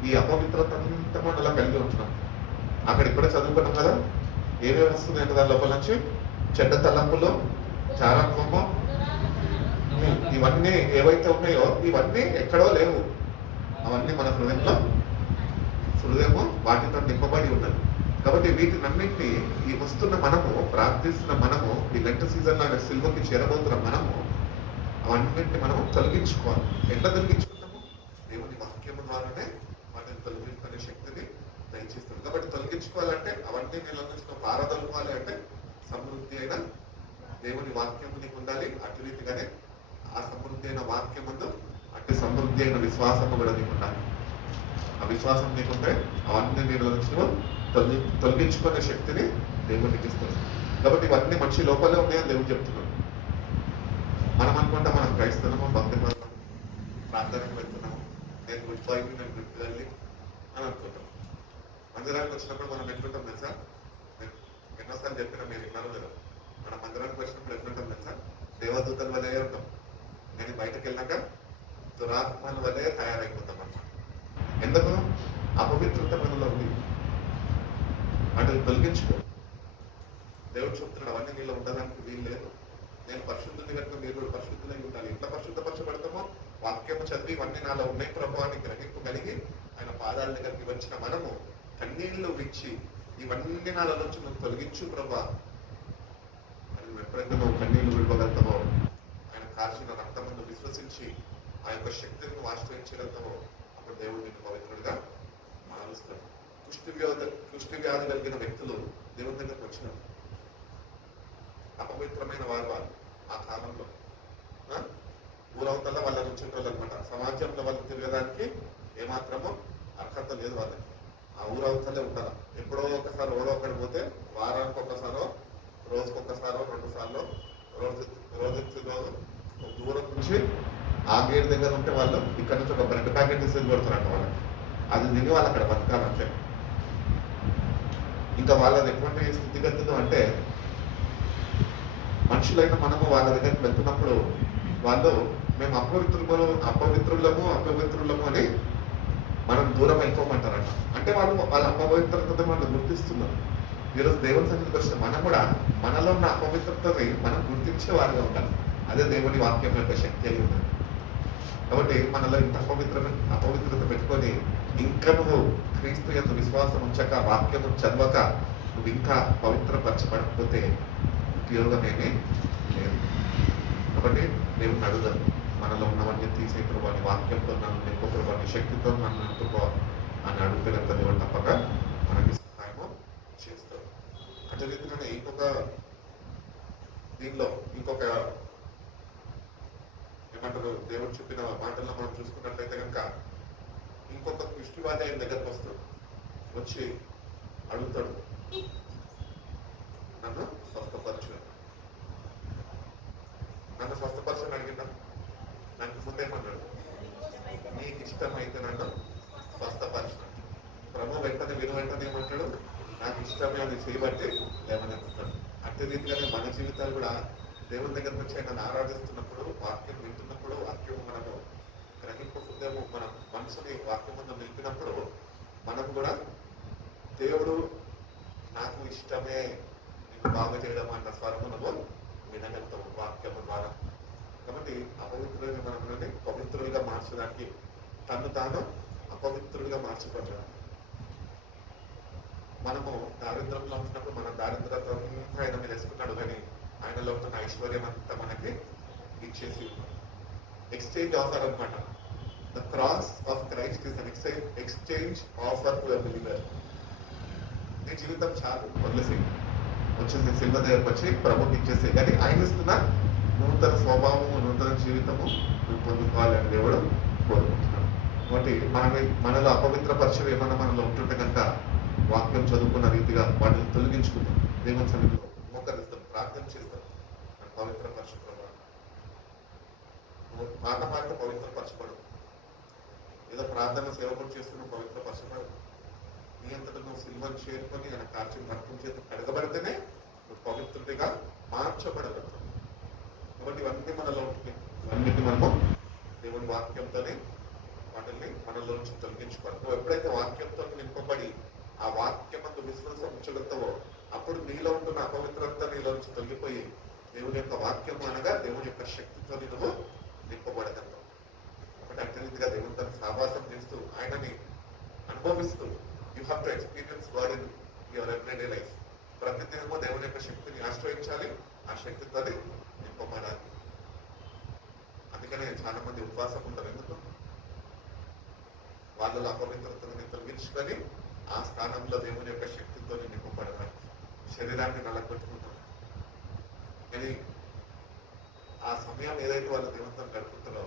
ఈ అపవిత్రత అంతా మనలా కలిగి ఉంటున్నాం. అక్కడ ఇప్పుడే చదువుకున్నాం కదా, ఏమేమి వస్తున్నాయంటే దాని లోపల నుంచి చెడ్డ తలంపులు, చారత్వము, ఇవన్నీ ఏవైతే ఉన్నాయో ఇవన్నీ ఎక్కడో లేవు, అవన్నీ మన హృదయము వాటితో నింపబడి ఉన్నది. కాబట్టి వీటినన్నింటినీ ఈ వస్తున్న మనము, ప్రార్థిస్తున్న మనము, ఈ లెంట సీజన్ లాగా సిల్వకి చేరబోతున్న మనము అవన్నింటినీ మనం తొలగించుకోవాలి. ఎట్లా తొలగించుకుంటాము? దేవుని వాక్యము ద్వారానే వాటిని తొలగించుకునే శక్తిని దయచేస్తుంది. కాబట్టి తొలగించుకోవాలంటే అవన్నీ నీళ్ళ నుంచి పారదలుకోవాలి అంటే సమృద్ధి అయిన దేవుని వాక్యము నీకు ఉండాలి. అటు రీతిగానే ఆ సమృద్ధి అయిన వాక్యం ముందు అటు సమృద్ధి అయిన విశ్వాసము కూడా నీకు ఉండాలి. ఆ విశ్వాసం నీకుంటే అవన్నీ నీళ్ళ నుంచి తొలగించుకునే శక్తిని దేవుడు నీకు ఇస్తుంది. కాబట్టి ఇవన్నీ మనిషి లోపలే ఉన్నాయని దేవుడు చెప్తున్నాడు. మనం అనుకుంటా మనం క్రైస్తవము, భక్తి పరులము, ప్రార్థనకు వెళ్తున్నాము, నేను గుడ్ బాయ్, నేను గుడ్ గర్ల్ అని అనుకుంటాం. మందిరానికి వచ్చినప్పుడు మనం ఎట్లుంటాం తెలుసా? నేను ఎన్నోసార్లు చెప్పినా మీరు విన్నారు కదా, మనం మందిరానికి వచ్చినప్పుడు ఎట్లుంటాం తెలుసా? దేవదూతల వలె ఉంటాం. నేను బయటకు వెళ్ళాక దురాత్మల వలె తయారైపోతాం అన్నమాట. ఎందుకు? అపవిత్రత మనలో ఉంది. అంటే తొలగించుకో. దేవుడు చెప్తున్నాడు అవన్నీ నీళ్ళు ఉండడానికి వీలు లేదు. నేను పరిశుద్ధుని కనుక మీరు కూడా పరిశుద్ధులై ఉండాలి. ఎట్లా పరిశుద్ధపరచబడతామో వాక్యము చదివి ఇవన్నీ నాలో ఉన్నాయి ప్రభు అని గ్రహింపు కలిగి ఆయన పాదాల దగ్గరికి వచ్చిన మనము కన్నీళ్లు విచ్చి ఇవన్నీ నాలో నుంచి నువ్వు తొలగించు ప్రభా అని నువ్వు ఎప్పుడైతే నువ్వు కన్నీళ్లు విడవగలుగుతావో, ఆయన కాల్చిన రక్తమును విశ్వసించి ఆ యొక్క శక్తిని నువ్వు ఆశ్రయించగలుగుతావో అప్పుడు దేవుడు నీకు పవిత్రుడిగా మారుస్తాడు. కుష్టి వ్యాధి కలిగిన వ్యక్తులు దేవుని దగ్గరకు వచ్చినారు. అపవిత్రమైన వారు ఆ కాలంలో ఊరవతల వాళ్ళ నుంచేటోళ్ళు అనమాట. సమాజంలో వాళ్ళు తిరగడానికి ఏమాత్రమో అర్హత లేదు వాళ్ళకి. ఆ ఊరవతలే ఉంటారు. ఎప్పుడో ఒకసారి ఓడో ఒకటి పోతే వారానికి ఒకసారో, రోజుకి ఒకసారో, 2 సార్లు, రోజు దూరం నుంచి ఆ గేట్ దగ్గర ఉంటే వాళ్ళు ఇక్కడ నుంచి ఒక బ్రెడ్ ప్యాకెట్ తీసేది కొడుతున్నట్టు వాళ్ళకి. అది తిని వాళ్ళు అక్కడ బతకాలంటే ఇంకా వాళ్ళది ఎటువంటి స్థితిగతులు అంటే, మనుషులైన మనము వాళ్ళ దగ్గరికి వెళ్తున్నప్పుడు వాళ్ళు మేము అపవిత్రులము అని మనం దూరం వెళ్ళిపోమంటారంట. అంటే వాళ్ళ అపవిత్రతను వాళ్ళు గుర్తిస్తున్నారు. ఈరోజు దేవుని సన్నిధికి వచ్చిన మనం కూడా మనలో ఉన్న అపవిత్రతని మనం గుర్తించే వారిగా ఉండాలి. అదే దేవుని వాక్యం యొక్క శక్తి అయి ఉన్నది. కాబట్టి మనలో ఇంత అపవిత్రత పెట్టుకొని ఇంకా నువ్వు క్రీస్తు యొక్క విశ్వాసం ఉంచక, వాక్యము చదవక నువ్వు ఇంకా పవిత్రపరచబడకపోతే ఉపయోగమేమీ లేదు. కాబట్టి దేవుని అడుగుదాం, మనలో ఉన్నవన్నీ తీసే ప్రభాని, వాక్యంతో నన్ను నింపు ప్రభాని, శక్తితో నన్ను నింపుకో అని అడిగితే కనుక దేవుడు తప్పక మనకి సహాయము చేస్తాడు. అదే రీతిగానే ఇంకొక ఏమంటారు, దేవుడు చెప్పిన మాటల్లో మనం చూసుకున్నట్లయితే కనుక ఇంకొక కృష్టివాది ఆయన దగ్గరకు వస్తాడు, వచ్చి అడుగుతాడు, నన్ను స్వస్థపరచని అడిగిందా? నాకు ముందేమన్నాడు, నీకు ఇష్టమైతే నన్ను స్వస్థపరచినట్టు. ప్రభు వెంటనే ఏమంటాడు, నాకు ఇష్టమే అది చేయబట్టి లేవనెత్తుతాడు. అదే రీతిగానే మన జీవితాలు కూడా దేవుని దగ్గరకు వచ్చి ఆయన ఆరాధిస్తున్నప్పుడు, వాక్యం వింటున్నప్పుడు, వాక్యం మనము గ్రహింపు హృదయము మన మనసుని వాక్యం ముందు నిలిపినప్పుడు మనం కూడా దేవుడు నాకు ఇష్టమే నీకు బాగు చేయడం అన్న స్వరమును వినగలుగుతాము వాక్యము ద్వారా. కాబట్టి అపవిత్రులని మనల్ని పవిత్రులుగా మార్చడానికి, తను తాను అపవిత్రులుగా మార్చబడ్డాడు. మనము దారిద్రంలో ఉంచినప్పుడు మన దారిద్రత ఆయన మీద వేసుకున్నాడు, కానీ ఆయనలో ఉన్న ఐశ్వర్యం అంతా మనకి ఇచ్చేసి ఉన్నాడు. ఎక్స్చేంజ్ ఆఫర్ అనమాట. The cross of Christ is an exchange offer to a believer. నీ జీవితం చాలు, వదిలేసి వచ్చేసి సిల్వ దగ్గరకు వచ్చి ప్రభుకి ఇచ్చేసి, కానీ ఆయన ఇస్తున్న నూతన స్వభావము, నూతన జీవితము నువ్వు పొందుకోవాలని దేవుడు కోరుకుంటున్నాడు. కాబట్టి మనలో అపవిత్ర పరిచయం ఏమన్నా మనలో ఉంటుంటే కనుక వాక్యం చదువుకున్న రీతిగా వాటిని తొలగించుకుందాం. దేవుని సన్నిధిలో మోకరిస్తాం, ప్రార్థన చేస్తాం. పవిత్ర పరచుకోవాలి. నువ్వు పాట పాడితే పవిత్ర పరచబడు. ఏదో ప్రార్థన సేవ కూడా చేస్తున్నావు, పవిత్ర పరచబడు. నీ అంతటా నువ్వు సిల్వను చేరుకొని ఆయన కార్యం రక్తం చేత కడగబడితేనే నువ్వు పవిత్రుడిగా మార్చబడగలుగుతావు. కాబట్టి ఇవన్నీ మనలో ఉంటుంది. ఇవన్నిటిని మనము దేవుని వాక్యంతోనే వాటిని మనలో నుంచి తొలగించుకోవాలి. నువ్వు ఎప్పుడైతే వాక్యంతో నింపబడి ఆ వాక్యమందు విశ్వాసం ఉంచగలుగుతావో అప్పుడు నీలో ఉంటున్న అపవిత్రత నీలో నుంచి తొలగిపోయి దేవుని యొక్క వాక్యం అనగా దేవుని యొక్క శక్తితో నువ్వు నింపబడగలుగుతావు. కాబట్టి అట్టి రీతిగా దేవునితో సహవాసం చేస్తూ ఆయనని అనుభవిస్తూ you have to experience God in your everyday life. ప్రతిదినము దేవుని యొక్క శక్తిని ఆశ్రయించాలి, ఆ శక్తితో నింపబడాలి. అందుకనే చాలా మంది ఉపవాసం ఉంటారు. ఎందుకు? వాళ్ళలో అపవిత్రతని తొలగించుకొని ఆ స్థానంలో దేవుని యొక్క శక్తితో నింపబడతారు. శరీరాన్ని నలగొట్టుకుంటారు. కానీ ఆ సమయం ఏదైతే వాళ్ళు దేవునితో గడుపుతారో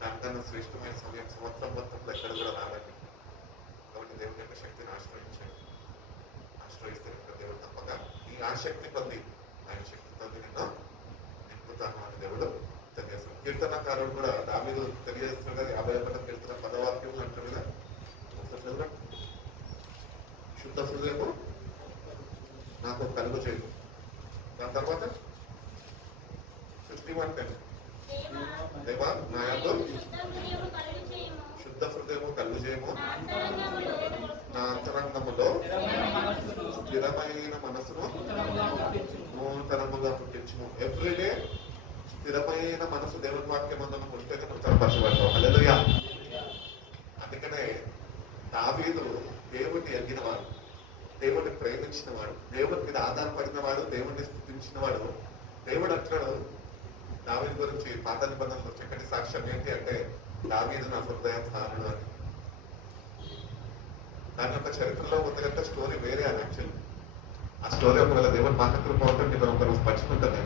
దానికన్నా శ్రేష్టమైన సమయం సంవత్సరం మొత్తంలో ఎక్కడ కూడా రాదండి. కాబట్టి దేవుని యొక్క శక్తిని ఆశ్రయిస్తే దేవుడు తప్పక ఈ ఆసక్తి పొంది ఆయన శక్తితో నిన్ను నింపుతాను అని దేవుడు తెలియజేస్తాడు. కీర్తనకారుడు కూడా దావీదు తెలియజేస్తున్నాడు కదా, 51 కీర్తన 10వ వాక్యం అంటారు కదా, శుద్ధ హృదయము నాకు కలుగు చేయదు. దాని తర్వాత 51:10 దేవా నా యందు శుద్ధ హృదయము కలుగు చేయము, నా అంతరంగములో స్థిరమైన మనసును నూతనముగా పుట్టించుము. ఎవ్రీడే స్థిరమైన మనసు దేవుని వాక్యం అందును పుట్టితే నూతనపరచబడతావు. హల్లెలూయా. అందుకనే దావీదు దేవుణ్ణి ఎరిగినవాడు, దేవుణ్ణి ప్రేమించినవాడు, దేవుని మీద ఆధారపడినవాడు, దేవుణ్ణి స్థుతించినవాడు. దేవుడు అంటాడు దావీదు గురించి పాత నిబంధనలో చక్కటి సాక్ష్యం ఏంటి అంటే, దావీదు నా హృదయాధారుడు అని. దాని యొక్క చరిత్రలో ఉంది కనుక స్టోరీ వేరే అని. యాక్చువల్లీ ఆ స్టోరీ ఒకవేళ దేవుని మాకృప ఉంటుంది, మనం ఒకరోజు పంచుకుంటాను.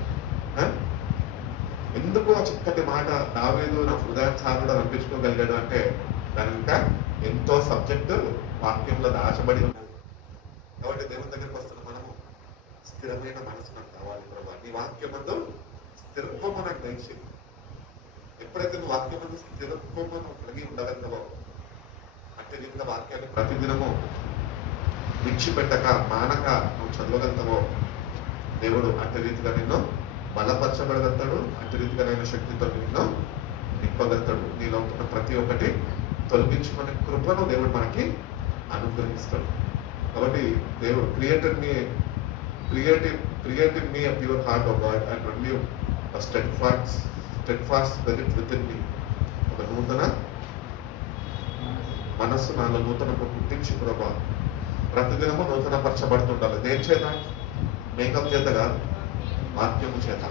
ఎందుకు ఆ చక్కటి మాట దావీదు నా హృదయాధారుడు అనిపించుకోగలిగాడు అంటే దాని ఇంకా ఎంతో సబ్జెక్టు వాక్యంలో దాచబడి ఉన్నది. కాబట్టి దేవుని దగ్గరికి వస్తున్న మనము స్థిరమైన మనసు నాకు కావాలి ప్రభా, నీ వాక్యమందు స్థిరత్వము నాకు దయచేయి. ఎప్పుడైతే నువ్వు వాక్యమందు స్థిరత్వము నువ్వు కలిగి ఉండగలుగుతావో అట్టి రీతిగా వాక్యాన్ని ప్రతిదినము విడిచిపెట్టక మానక నువ్వు చదవగలుగుతావో దేవుడు అట్టి రీతిగా నిన్ను బలపరచబడగలుగుతాడు. అట్టి రీతిగా నేను శక్తితో నిన్ను నింపగలుగుతాడు. నీలో ఉన్న ప్రతి ఒక్కటి తొలగించుకునే కృపను దేవుడు మనకి అనుగ్రహిస్తాడు. కాబట్టి దేవుడు created me a pure heart of God and renew a steadfast spirit within me. ఒక నూతన మనస్సు నాలో నూతన పుట్టించి ప్రభా ప్రతిదినము నూతన పరచబడుతుండాలి. దేని చేత? మేకప్ చేత కాదు, వాక్యము చేత.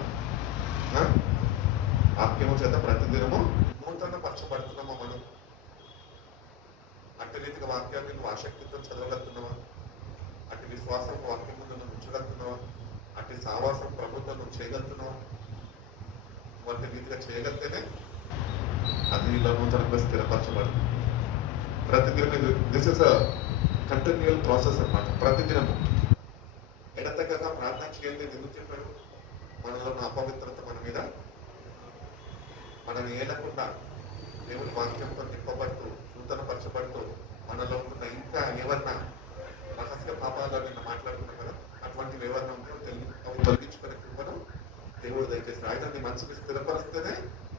వాక్యము చేత ప్రతిదినము నూతన పరచబడుతున్నామా మనం? అట్టి రీతిగా వాక్యాన్ని నువ్వు ఆసక్తితో చదవగలుగుతున్నావా? అట్టి విశ్వాసం వాక్యం ముందు నువ్వు ఉంచగలుగుతున్నావా? అట్టి సావాసం ప్రభుత్వం నువ్వు చేయగలుగుతున్నావా? వాటి రీతిగా చేయగలిగితేనే అది ఇలా నూతనంగా స్థిరపరచబడుతుంది. ప్రతిదినం this is a continual process అన్నమాట. ప్రతిదినము ఎడతెగక ప్రార్థన చేయండి. ఎందుకు చెప్పాడు? మనలో ఉన్న అపవిత్రత మన మీద మనల్ని ఏలకుండా దేవుని వాక్యంతో నింపబడుతూ నూతనపరచబడుతూ మనలో ఉన్న ఇంకా ఏమన్నా రహస్య పాపాలు నిన్న మాట్లాడుకున్నాం కదా, అటువంటివి ఏమన్నా ఉంటే అవి తొలగించుకునే కృపను దేవుడు దయచేసి ఆయన నీ మనసుని స్థిరపరిస్తేనే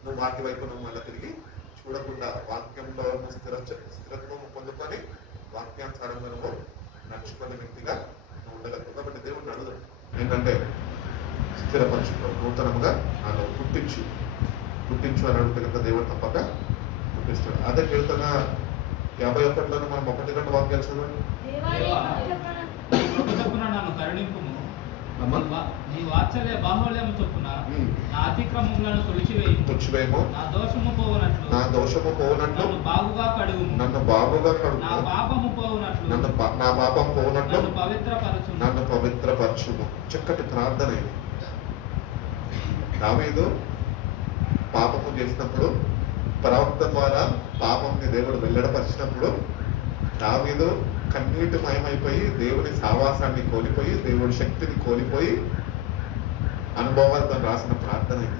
నువ్వు వాటి వైపు నువ్వు మళ్ళీ తిరిగి చూడకుండా వాక్యంలో నువ్వు స్థిరత్వం పొందుకొని వాక్యానుసారంగా నువ్వు నడుచుకునే వ్యక్తిగా నువ్వు ఉండగలుగుతావు. కాబట్టి దేవుడిని అడుగు ఏంటంటే స్థిరపరచుకో, నూతనంగా నాలో పుట్టించు అని అడిగితే కనుక దేవుడు తప్పక పుట్టిస్తాడు. అదే కీర్తన 51లో మనం 1-2 వాక్యాలు చదవండి. నీ వాత్సల్య బాహుళ్యము చొప్పున నా అతిక్రమములను తుడిచివేయము. నా దోషము పోవునట్లు నన్ను బాగుగా కడుగుము. నా పాపము పోవునట్లు నన్ను పవిత్రపరచుము. చక్కటి ప్రార్థన ఇది. దావీదు పాపము చేసినప్పుడు ప్రవక్త ద్వారా పాపంని దేవుడు వెల్లడపరిచినప్పుడు దావీదు కన్నీటి మయమైపోయి దేవుని సావాసాన్ని కోల్పోయి దేవుడి శక్తిని కోల్పోయి అనుభవాలతో రాసిన ప్రార్థన ఇది.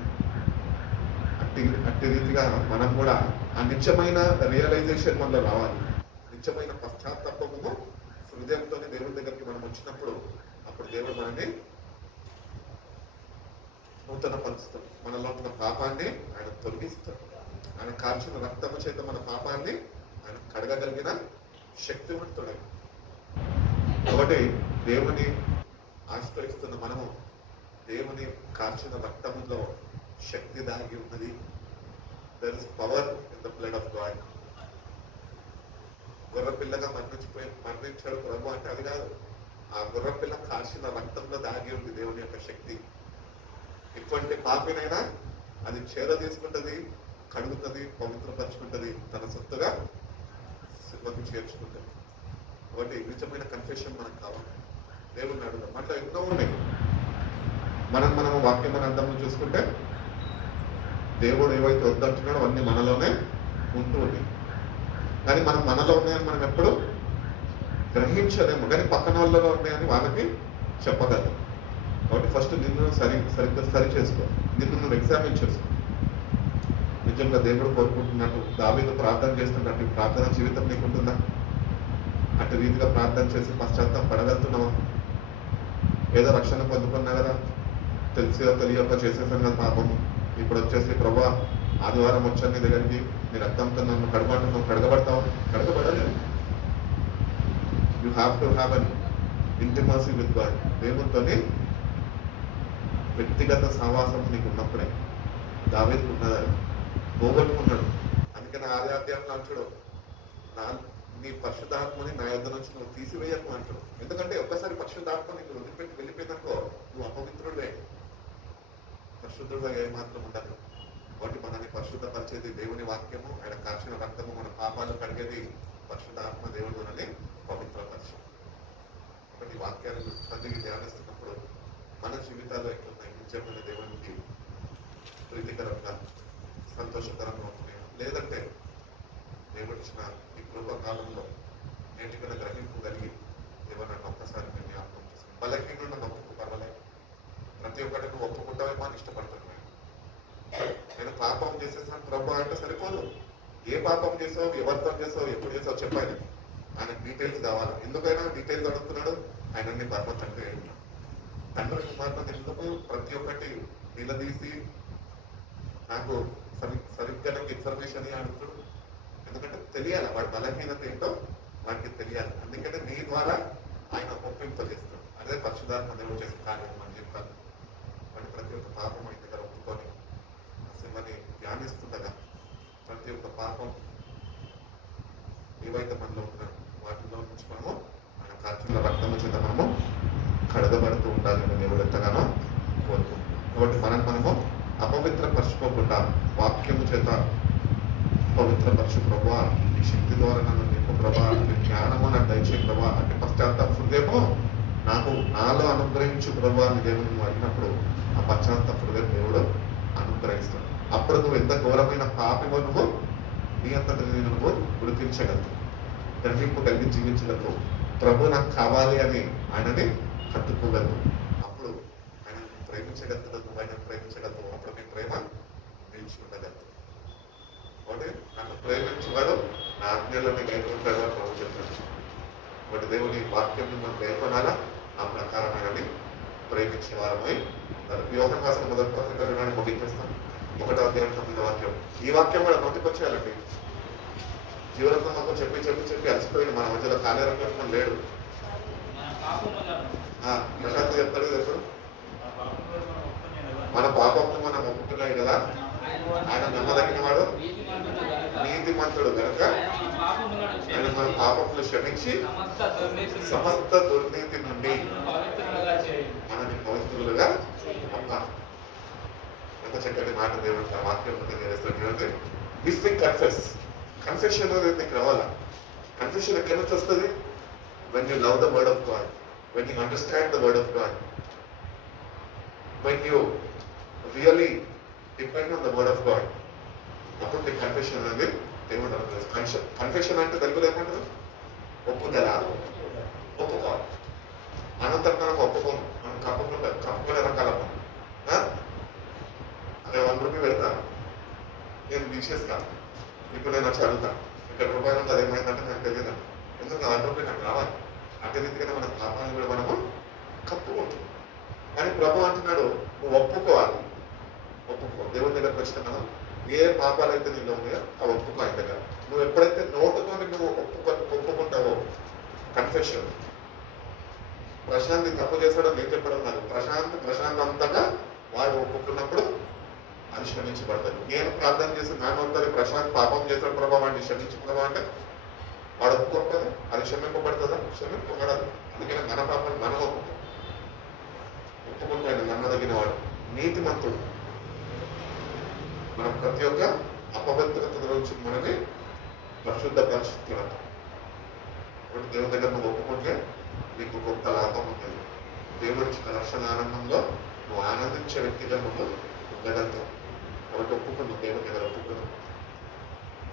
అట్టి రీతిగా మనం కూడా ఆ నిత్యమైన రియలైజేషన్ మనలో రావాలి. నిత్యమైన పశ్చాత్తాపము హృదయంతో దేవుడి దగ్గరికి మనం వచ్చినప్పుడు అప్పుడు దేవుడు మనల్ని నూతన పరుస్తాడు. మనలో ఉన్న పాపాన్ని ఆయన తొలగిస్తాడు. ఆయన కాల్చిన రక్తము చేత మన పాపాన్ని ఆయన కడగగలిగిన శక్తివంతుడు. కాబట్టి దేవుని ఆశ్రయిస్తున్న మనము దేవుని కాల్చిన రక్తములో శక్తి దాగి ఉన్నది. There is power in the blood of God. గుర్రపిల్లగా మరణించాడు ప్రభు అంటే అది కాదు. ఆ గుర్రపిల్ల కాల్చిన రక్తంలో దాగి ఉంది దేవుని యొక్క శక్తి. ఇటువంటి పాపినైనా అది చేర తీసుకుంటుంది, కడుగుతుంది, పవిత్రపరుచుకుంటుంది, తన సొత్తుగా సిద్ధకి చేర్చుకుంటుంది. కాబట్టి నిజమైన కన్ఫెషన్ మనకు కావాలి. దేవుడిని అడుగుదాం. అట్లా ఎన్నో ఉన్నాయి. మనము వాక్యం మన అర్థంలో చూసుకుంటే దేవుడు ఏవైతే వద్దంటున్నాడో అవన్నీ మనలోనే ఉంటూ ఉన్నాయి. కానీ మనలో ఉన్నాయని మనం ఎప్పుడు గ్రహించలేము. కానీ పక్కన వాళ్ళలో ఉన్నాయని వాళ్ళకి చెప్పగలం. కాబట్టి ఫస్ట్ నిన్ను సరిగ్గా సరి చేసుకో, నిన్ను నువ్వు ఎగ్జామిన్ చేసుకో. నిజంగా దేవుడు కోరుకుంటున్నట్టు దావీదు ప్రార్థన చేస్తున్నట్టు ప్రార్థన జీవితం నీకుంటుందా? అటు రీతిగా ప్రార్థన చేసి పశ్చాత్తాపం పడగలుగుతున్నావా? ఏదో రక్షణ పొందుకున్నా కదా, తెలిసి తెలియక చేసేసాను కదా పాపము, ఇప్పుడు వచ్చేసి ప్రభా ఆదివారం వచ్చాను నీ దగ్గరికి, నీ రక్తంతో నన్ను కడగబట్టు, నువ్వు కడగబడతావు? కడగబడలేదు. You have to have an intimacy with God. దేవునితోని వ్యక్తిగత సావాసం నీకు ఉన్నప్పుడే దావీదుకు ఉన్నది. పోగొట్టుకున్నాడు. అందుకని ఆది అధ్యాయంలో అంటాడు, నీ పరిశుద్ధాత్మని నా యొద్ద నుంచి నువ్వు తీసివేయకు అంటాడు. ఎందుకంటే ఒక్కసారి పరిశుద్ధాత్మ నీకు వదిలిపెట్టి వెళ్ళిపోయినాకో నువ్వు అపవిత్రుడివే, పరిశుద్ధుడిగా ఏమాత్రం ఉండదు. కాబట్టి మనల్ని పరిశుద్ధపరిచేది దేవుని వాక్యము, ఆయన కాల్చిన రక్తము, మన పాపాలు కడిగేది పరిశుద్ధాత్మ. దేవుడు మనల్ని పవిత్రపరచు. కాబట్టి వాక్యాలను చదివి ధ్యానిస్తున్నప్పుడు మన జీవితాల్లో ఎట్లున్నాయి, నిజమైన దేవునికి ప్రీతికరంగా సంతోషకరంగా ఉంటున్నాయి. లేదంటే దేవుడు ఇచ్చిన ఈ కృపకాలంలో నేటికన్నా గ్రహింపు కలిగి ఏమన్నా ఒక్కసారి మేము జ్ఞాపకం చేసుకుని బలహీనున్న నొప్పుకు పర్వాలేదు. ప్రతి ఒక్కటి నువ్వు ఒప్పుకుంటావేమో అని ఇష్టపడుతున్నాను. నేను పాపం చేసేసాను ప్రభు అంటే సరిపోదు. ఏ పాపం చేసావు, ఎవరితో చేసావు, ఎప్పుడు చేసావు చెప్పాలి. ఆయనకు డీటెయిల్స్ కావాలి. ఎందుకైనా డీటెయిల్స్ అడుగుతున్నాడు? ఆయనని పరమ తండ్రి అంటున్నాడు. తండ్రి కుమారులను ఎందుకు ప్రతి ఒక్కటి నిలదీసి నాకు సరిగ్గా నాకు ఇన్ఫర్మేషన్ అడుగుతాడు? ఎందుకంటే తెలియాలి వాడి బలహీనత ఏంటో వాడికి తెలియాలి. అందుకనే నీ ద్వారా ఆయన ఒప్పింపజేస్తాడు. అదే పరిశుధాత్మ దేవుడు చేసే కార్యం అని చెప్తాను. వాడి ప్రతి ఒక్క పాపం ఆయన దగ్గర ఒప్పుకొని అసలు మరి ధ్యానిస్తుండగా ప్రతి ఒక్క పాపం ఏవైతే మనలో ఉన్నాయో వాటిలో నుంచి మనము మన కార్యంలో రక్తం చేత మనము కడగబడుతూ ఉండాలని దేవుడు ఎంతగానో కోరుకుంటున్నాం. కాబట్టి మనము అపవిత్రపరచుకోకుండా వాక్యము చేత పవిత్రపరచు ప్రభా, నీ శక్తి ద్వారా నన్ను నీకు ప్రభా, నీ జ్ఞానము నాకు దయచే ప్రభా, అంటే పశ్చాత్తాప హృదయము నాకు నాలో అనుగ్రహించు ప్రభా అని దేవుడు నువ్వు అడిగినప్పుడు ఆ పశ్చాత్తాప హృదయం దేవుడు అనుగ్రహిస్తాడు. అప్పుడు నువ్వు ఎంత ఘోరమైన పాపివో నువ్వు నీ అంతటి నువ్వు గుర్తించగలవు, గ్రహింపు కలిగి జీవించగలవు. ప్రభు నాకు కావాలి అని ఆయనని కట్టుకోగలవు. అప్పుడు ఆయన ప్రేమించగలుగుతాడు, నువ్వు ఆయన ప్రేమించగలవు. అప్పుడు నీ ప్రేమ నిలిచి ఉండగలదు. కాబట్టి నన్ను ప్రేమించేవాడు నా ఆజ్ఞలను నేర్చుకుంటాడు అని ప్రభు చెప్పాడు. కాబట్టి దేవుని వాక్యం మనం నేర్కొనాలా, ఆ ప్రకారం ఆయనని ప్రేమించే వారమై యోగం రాసిన మొదటి పత్రికలను ముగించేస్తాం. 1వ అధ్యాయం 9వ వాక్యం. ఈ వాక్యం కూడా నోటికొచ్చేయాలండి. జీవరత్నం మాకు చెప్పి అలసిపోయింది. మన మధ్యలో కార్యరంగం లేడు. ప్రశాంత్ చెప్తాడు కదా ఎప్పుడు, మన పాపంలో మనం ఒప్పుకున్నాయి కదా, ఆయన నమ్మదగిన వాడు నీతిమంతుడు కనుక ఆయన మన పాపములు క్షమించి సమస్త దుర్నీతి నుండి మనని పవిత్రులుగా ఎంత చక్కటి మాట దేవుడు వాక్యం నేర్చుకుంటే ఇఫ్ వి కన్ఫెషన్ అనేది నీకు రావాలా. కన్ఫెషన్ ఎక్కడి నుంచి వస్తుంది? when you love the word of God, when you understand the word of God, when you really depend on the word of God, అప్పుడు నీ కన్ఫెషన్ అనేది దేవుడు అనుగ్రహిస్తాడు. కన్ఫెషన్ అంటే తెలుగులో ఏమంటారు? ఒప్పుదల, ఒప్పుకోవాలి. అనంతరం మనం ఒప్పుకోము, మనం కప్పుకునే రకాల అదే 1 రూపీ పెడతాను, నేను తీసేస్తాను. ఇప్పుడు నేను వచ్చి అడుగుతాను, ఇక్కడ రూపాయలు ఉంది, అదేమైందంటే నాకు తెలియదు. ఎందుకంటే 1 రూపీ నాకు రావాలి. అదే రీతిగానే మన పాపాన్ని కూడా మనము కప్పుకుంటున్నాం. కానీ ప్రభు అంటున్నాడు, నువ్వు ఒప్పుకోవాలి. ఒప్పుకో. దేవుని దగ్గరకు వచ్చిన మనం ఏ పాపాలు అయితే నీలో ఉన్నాయో అవి ఒప్పుకో ఆయన దగ్గర. నువ్వు ఎప్పుడైతే నోటుతోని నువ్వు ఒప్పుకుంటావో కన్ఫెషన్. ప్రశాంత్ తప్పు చేశాడో నేను చెప్పడం కాదు, ప్రశాంత్ అంతగా వాడు ఒప్పుకున్నప్పుడు అది క్షమించబడతాడు. నేను ప్రార్థన చేసి నా నోటని ప్రశాంత్ పాపం చేశాడు ప్రభావ వాడిని క్షమించుకున్నావా అంటే వాడు ఒప్పుకోకపోతే అది క్షమింపబడుతుందా? క్షమింపబడదు. అందుకని మన పాపాలు మనం ఒప్పుకుంటాడు. నమ్మదగిన వాడు, నీతిమంతుడు. మనం ప్రతి ఒక్క అపవిత్రత నుంచి మనని పరిశుద్ధ పరిస్థితులు. కాబట్టి దేవుని దగ్గర నువ్వు ఒప్పుకుంటే నీకు గొప్ప లాభం ఉంటుంది. దేవుడి రక్షణ ఆనందంలో నువ్వు ఆనందించే వ్యక్తిగా నువ్వు ఉండగలుగుతావు. కాబట్టి ఒప్పుకున్నావు, దేవుని దగ్గర ఒప్పుకున్నావు.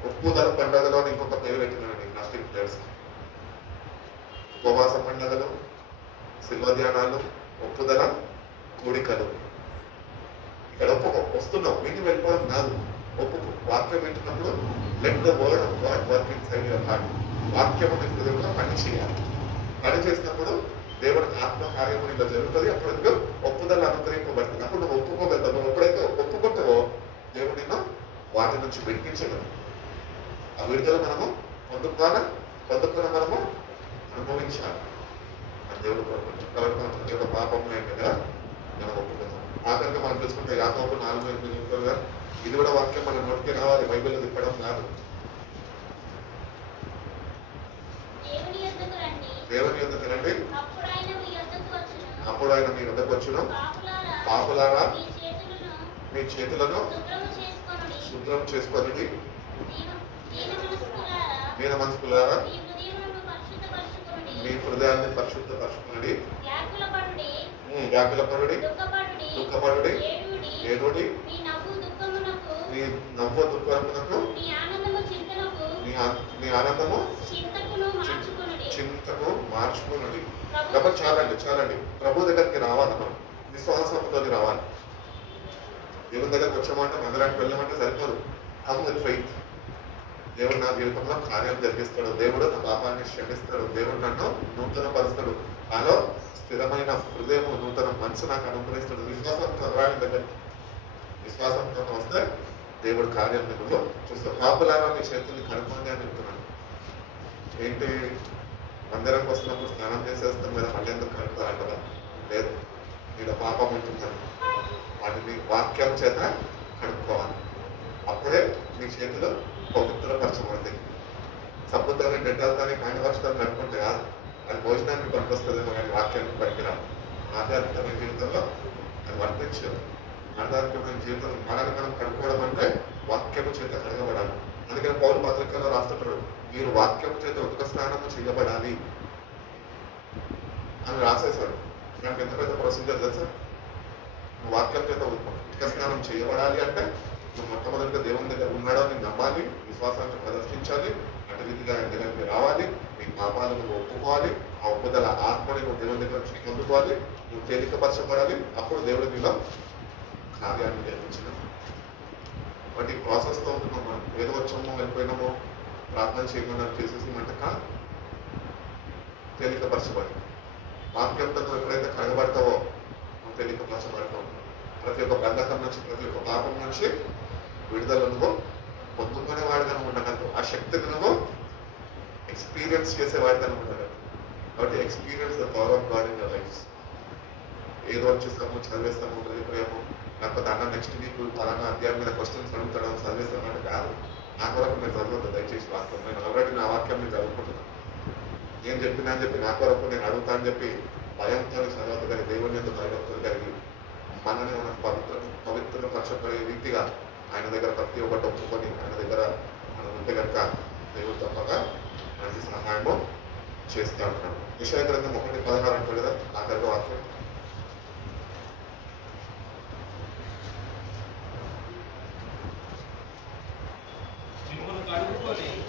ఒప్పుదల పండుగలో ఇంకొక పేరు పెట్టినానండి నాస్టిక్ ప్లేయర్స్. ఉపవాస పండుగలు, శిల్వ ధ్యానాలు, ఒప్పుదల కూడికలు. ఇక్కడ ఒప్పుకో, వస్తున్నావు, విని వెళ్ళిపోవడం కాదు. ఒప్పుకో. వాక్యం వింటున్నప్పుడు let the word of God work inside your heart. వాక్యం నీ హృదయంలో పని చేయాలి. పని చేసినప్పుడు దేవుడి ఆత్మ కార్యం ఇలా జరుగుతుంది. అప్పుడు నీకు ఒప్పుదల అనుగ్రహింపబడుతుంది. అప్పుడు నువ్వు ఒప్పుకోగలుగుతావు. నువ్వు ఎప్పుడైతే ఒప్పుకుంటావో దేవుడు నిన్ను వాటి నుంచి విడిపించగలరు. ఆ విడుదల మనము పొందుకున్న మనము అనుభవించాలి అని దేవుడు కోరుకుంటాం. కాబట్టి మనం ప్రతి ఒక్క పాపం కదా మనం ఒప్పుకుందాం. ఆఖరిగా మనం చూసుకుంటే యాకోబు 4:8 ఇది కూడా వాక్యం మన నోటికి రావాలి, బైబిల్లో తిప్పడం కాదు. దేవుని యొద్దకు రండి, అప్పుడు ఆయన మీ వద్దకు వచ్చును. పాపులారా మీ చేతులను శుభ్రం చేసుకొని, మీన మనస్కులారా మీ హృదయాన్ని పరిశుద్ధపరచుకుని, వ్యాకులపడుడి, దుఃఖపడుడి, ఏడుడి, మీ నవ్వు దుఃఖమునకు మీ ఆనందము చింతకు మార్చుకున్నది. కాబట్టి చాలండి ప్రభు దగ్గరికి రావాలి. మనం విశ్వాసంతో రావాలి. దేవుని దగ్గరకు వచ్చామంటే మందిరానికి వెళ్ళామంటే సరిపోదు. Come with faith. దేవుడు నా జీవితంలో కార్యం జరిగిస్తాడు, దేవుడు నా పాపాన్ని క్షమిస్తాడు, దేవుడు నన్ను నూతన పరుస్తాడు, నాలో స్థిరమైన హృదయం నూతన మనసు నాకు అనుగ్రహిస్తాడు. విశ్వాసంతో రాని దగ్గర విశ్వాసంతో వస్తే దేవుడు కార్యం నిన్ను చూస్తాడు. పాపులారా మీ చేతుల్ని కడుక్కోండి అని చెప్తున్నాను. ఏంటి, మందిరంకి వస్తున్నప్పుడు స్నానం చేసేస్తాం కదా, మళ్ళీ ఎందుకు కడుపుతారు కదా? లేదు, నీలో పాపం ఉంటుందని వాటిని వాక్యం చేత కడుక్కోవాలి. అప్పుడే మీ చేతులు పవిత్రపరచబడతాయి. సబ్బుతోనే డెట్టాలతోనే కాండవర్షాలు కడుక్కుంటే కాదు, అది భోజనానికి పనికొస్తుందేమో కానీ వాక్యానికి పనికిరాదు. ఆధ్యాత్మికమైన జీవితంలో అది వర్తించదు. ఆధ్యాత్మికమైన జీవితంలో మనల్ని మనం కడుక్కోవడం అంటే వాక్యము చేత కడగబడాలి. అందుకని పౌరు పత్రికల్లో రాస్తుంటాడు, మీరు వాక్యం చేత ఉదక స్నానము చేయబడాలి అని రాసేశాడు. నాకు ఎంత పెద్ద ప్రొసీజర్ తెలుసా? నువ్వు వాక్యం చేత ఉదక స్నానం చేయబడాలి అంటే నువ్వు మొట్టమొదటిగా దేవుని దగ్గర ఉన్నాడో నేను నమ్మాలి, విశ్వాసాన్ని ప్రదర్శించాలి, అటు రీతిగా ఆయన దగ్గరికి రావాలి, నీ పాపాలను నువ్వు ఒప్పుకోవాలి, ఆ ఒప్పుదల ఆత్మని నువ్వు దేవుని దగ్గర నుంచి పొందుకోవాలి, నువ్వు తేలికపరచబడాలి. అప్పుడు దేవుడు నీలో కార్యాన్ని నిర్మించిన వాటి ప్రాసెస్తో ఉంటున్నాం. మనం ఏదో వచ్చామో వెళ్ళిపోయినామో ప్రార్థన చేయమన్నారు చేసేసి అంటే కాదు, తేలికపరచబడి వాక్యంతో నువ్వు ఎప్పుడైతే కడగబడతావో నువ్వు తేలికపరచబడతావు. ప్రతి ఒక్క బంధకం నుంచి, ప్రతి ఒక్క పాపం నుంచి విడుదల నువ్వు పొందుకునేవాడిగా ఉండగలవు. ఆ శక్తిని నువ్వు ఎక్స్పీరియన్స్ చేసేవాడిగా ఉండగలవు. కాబట్టి experience the power of God in your life. ఏదో వచ్చేస్తాము, చదివేస్తాము, వెళ్ళిపోయాము, లేకపోతే అన్న నెక్స్ట్ వీక్ పలానా అధ్యాయం మీద క్వశ్చన్స్ అడుగుతాడు చదివేస్తాను అంటే కాదు. నా కొరకు మీరు చదవద్దు దయచేసి. వాస్తవం నేను ఆల్రెడీ నా వాక్యం నేను చదువుకుంటున్నాను. నేను చెప్పినా అని చెప్పి నా కొరకు నేను అడుగుతా అని చెప్పి భయంతో చదవద్దు. కానీ దేవుని ఎందుకు భయభక్తులు కలిగి మనని మనం పవిత్రపరచబడే రీతిగా ఆయన దగ్గర ప్రతి ఒక్కటి ఒప్పుకొని ఆయన దగ్గర మనం ఉంటే కనుక దేవుడు తప్పక మనకి సహాయము చేస్తూ ఉంటున్నాడు. యెషయా గ్రంథం 1:16 అంటాడు కదా, ఆఖరిగా వాక్యం.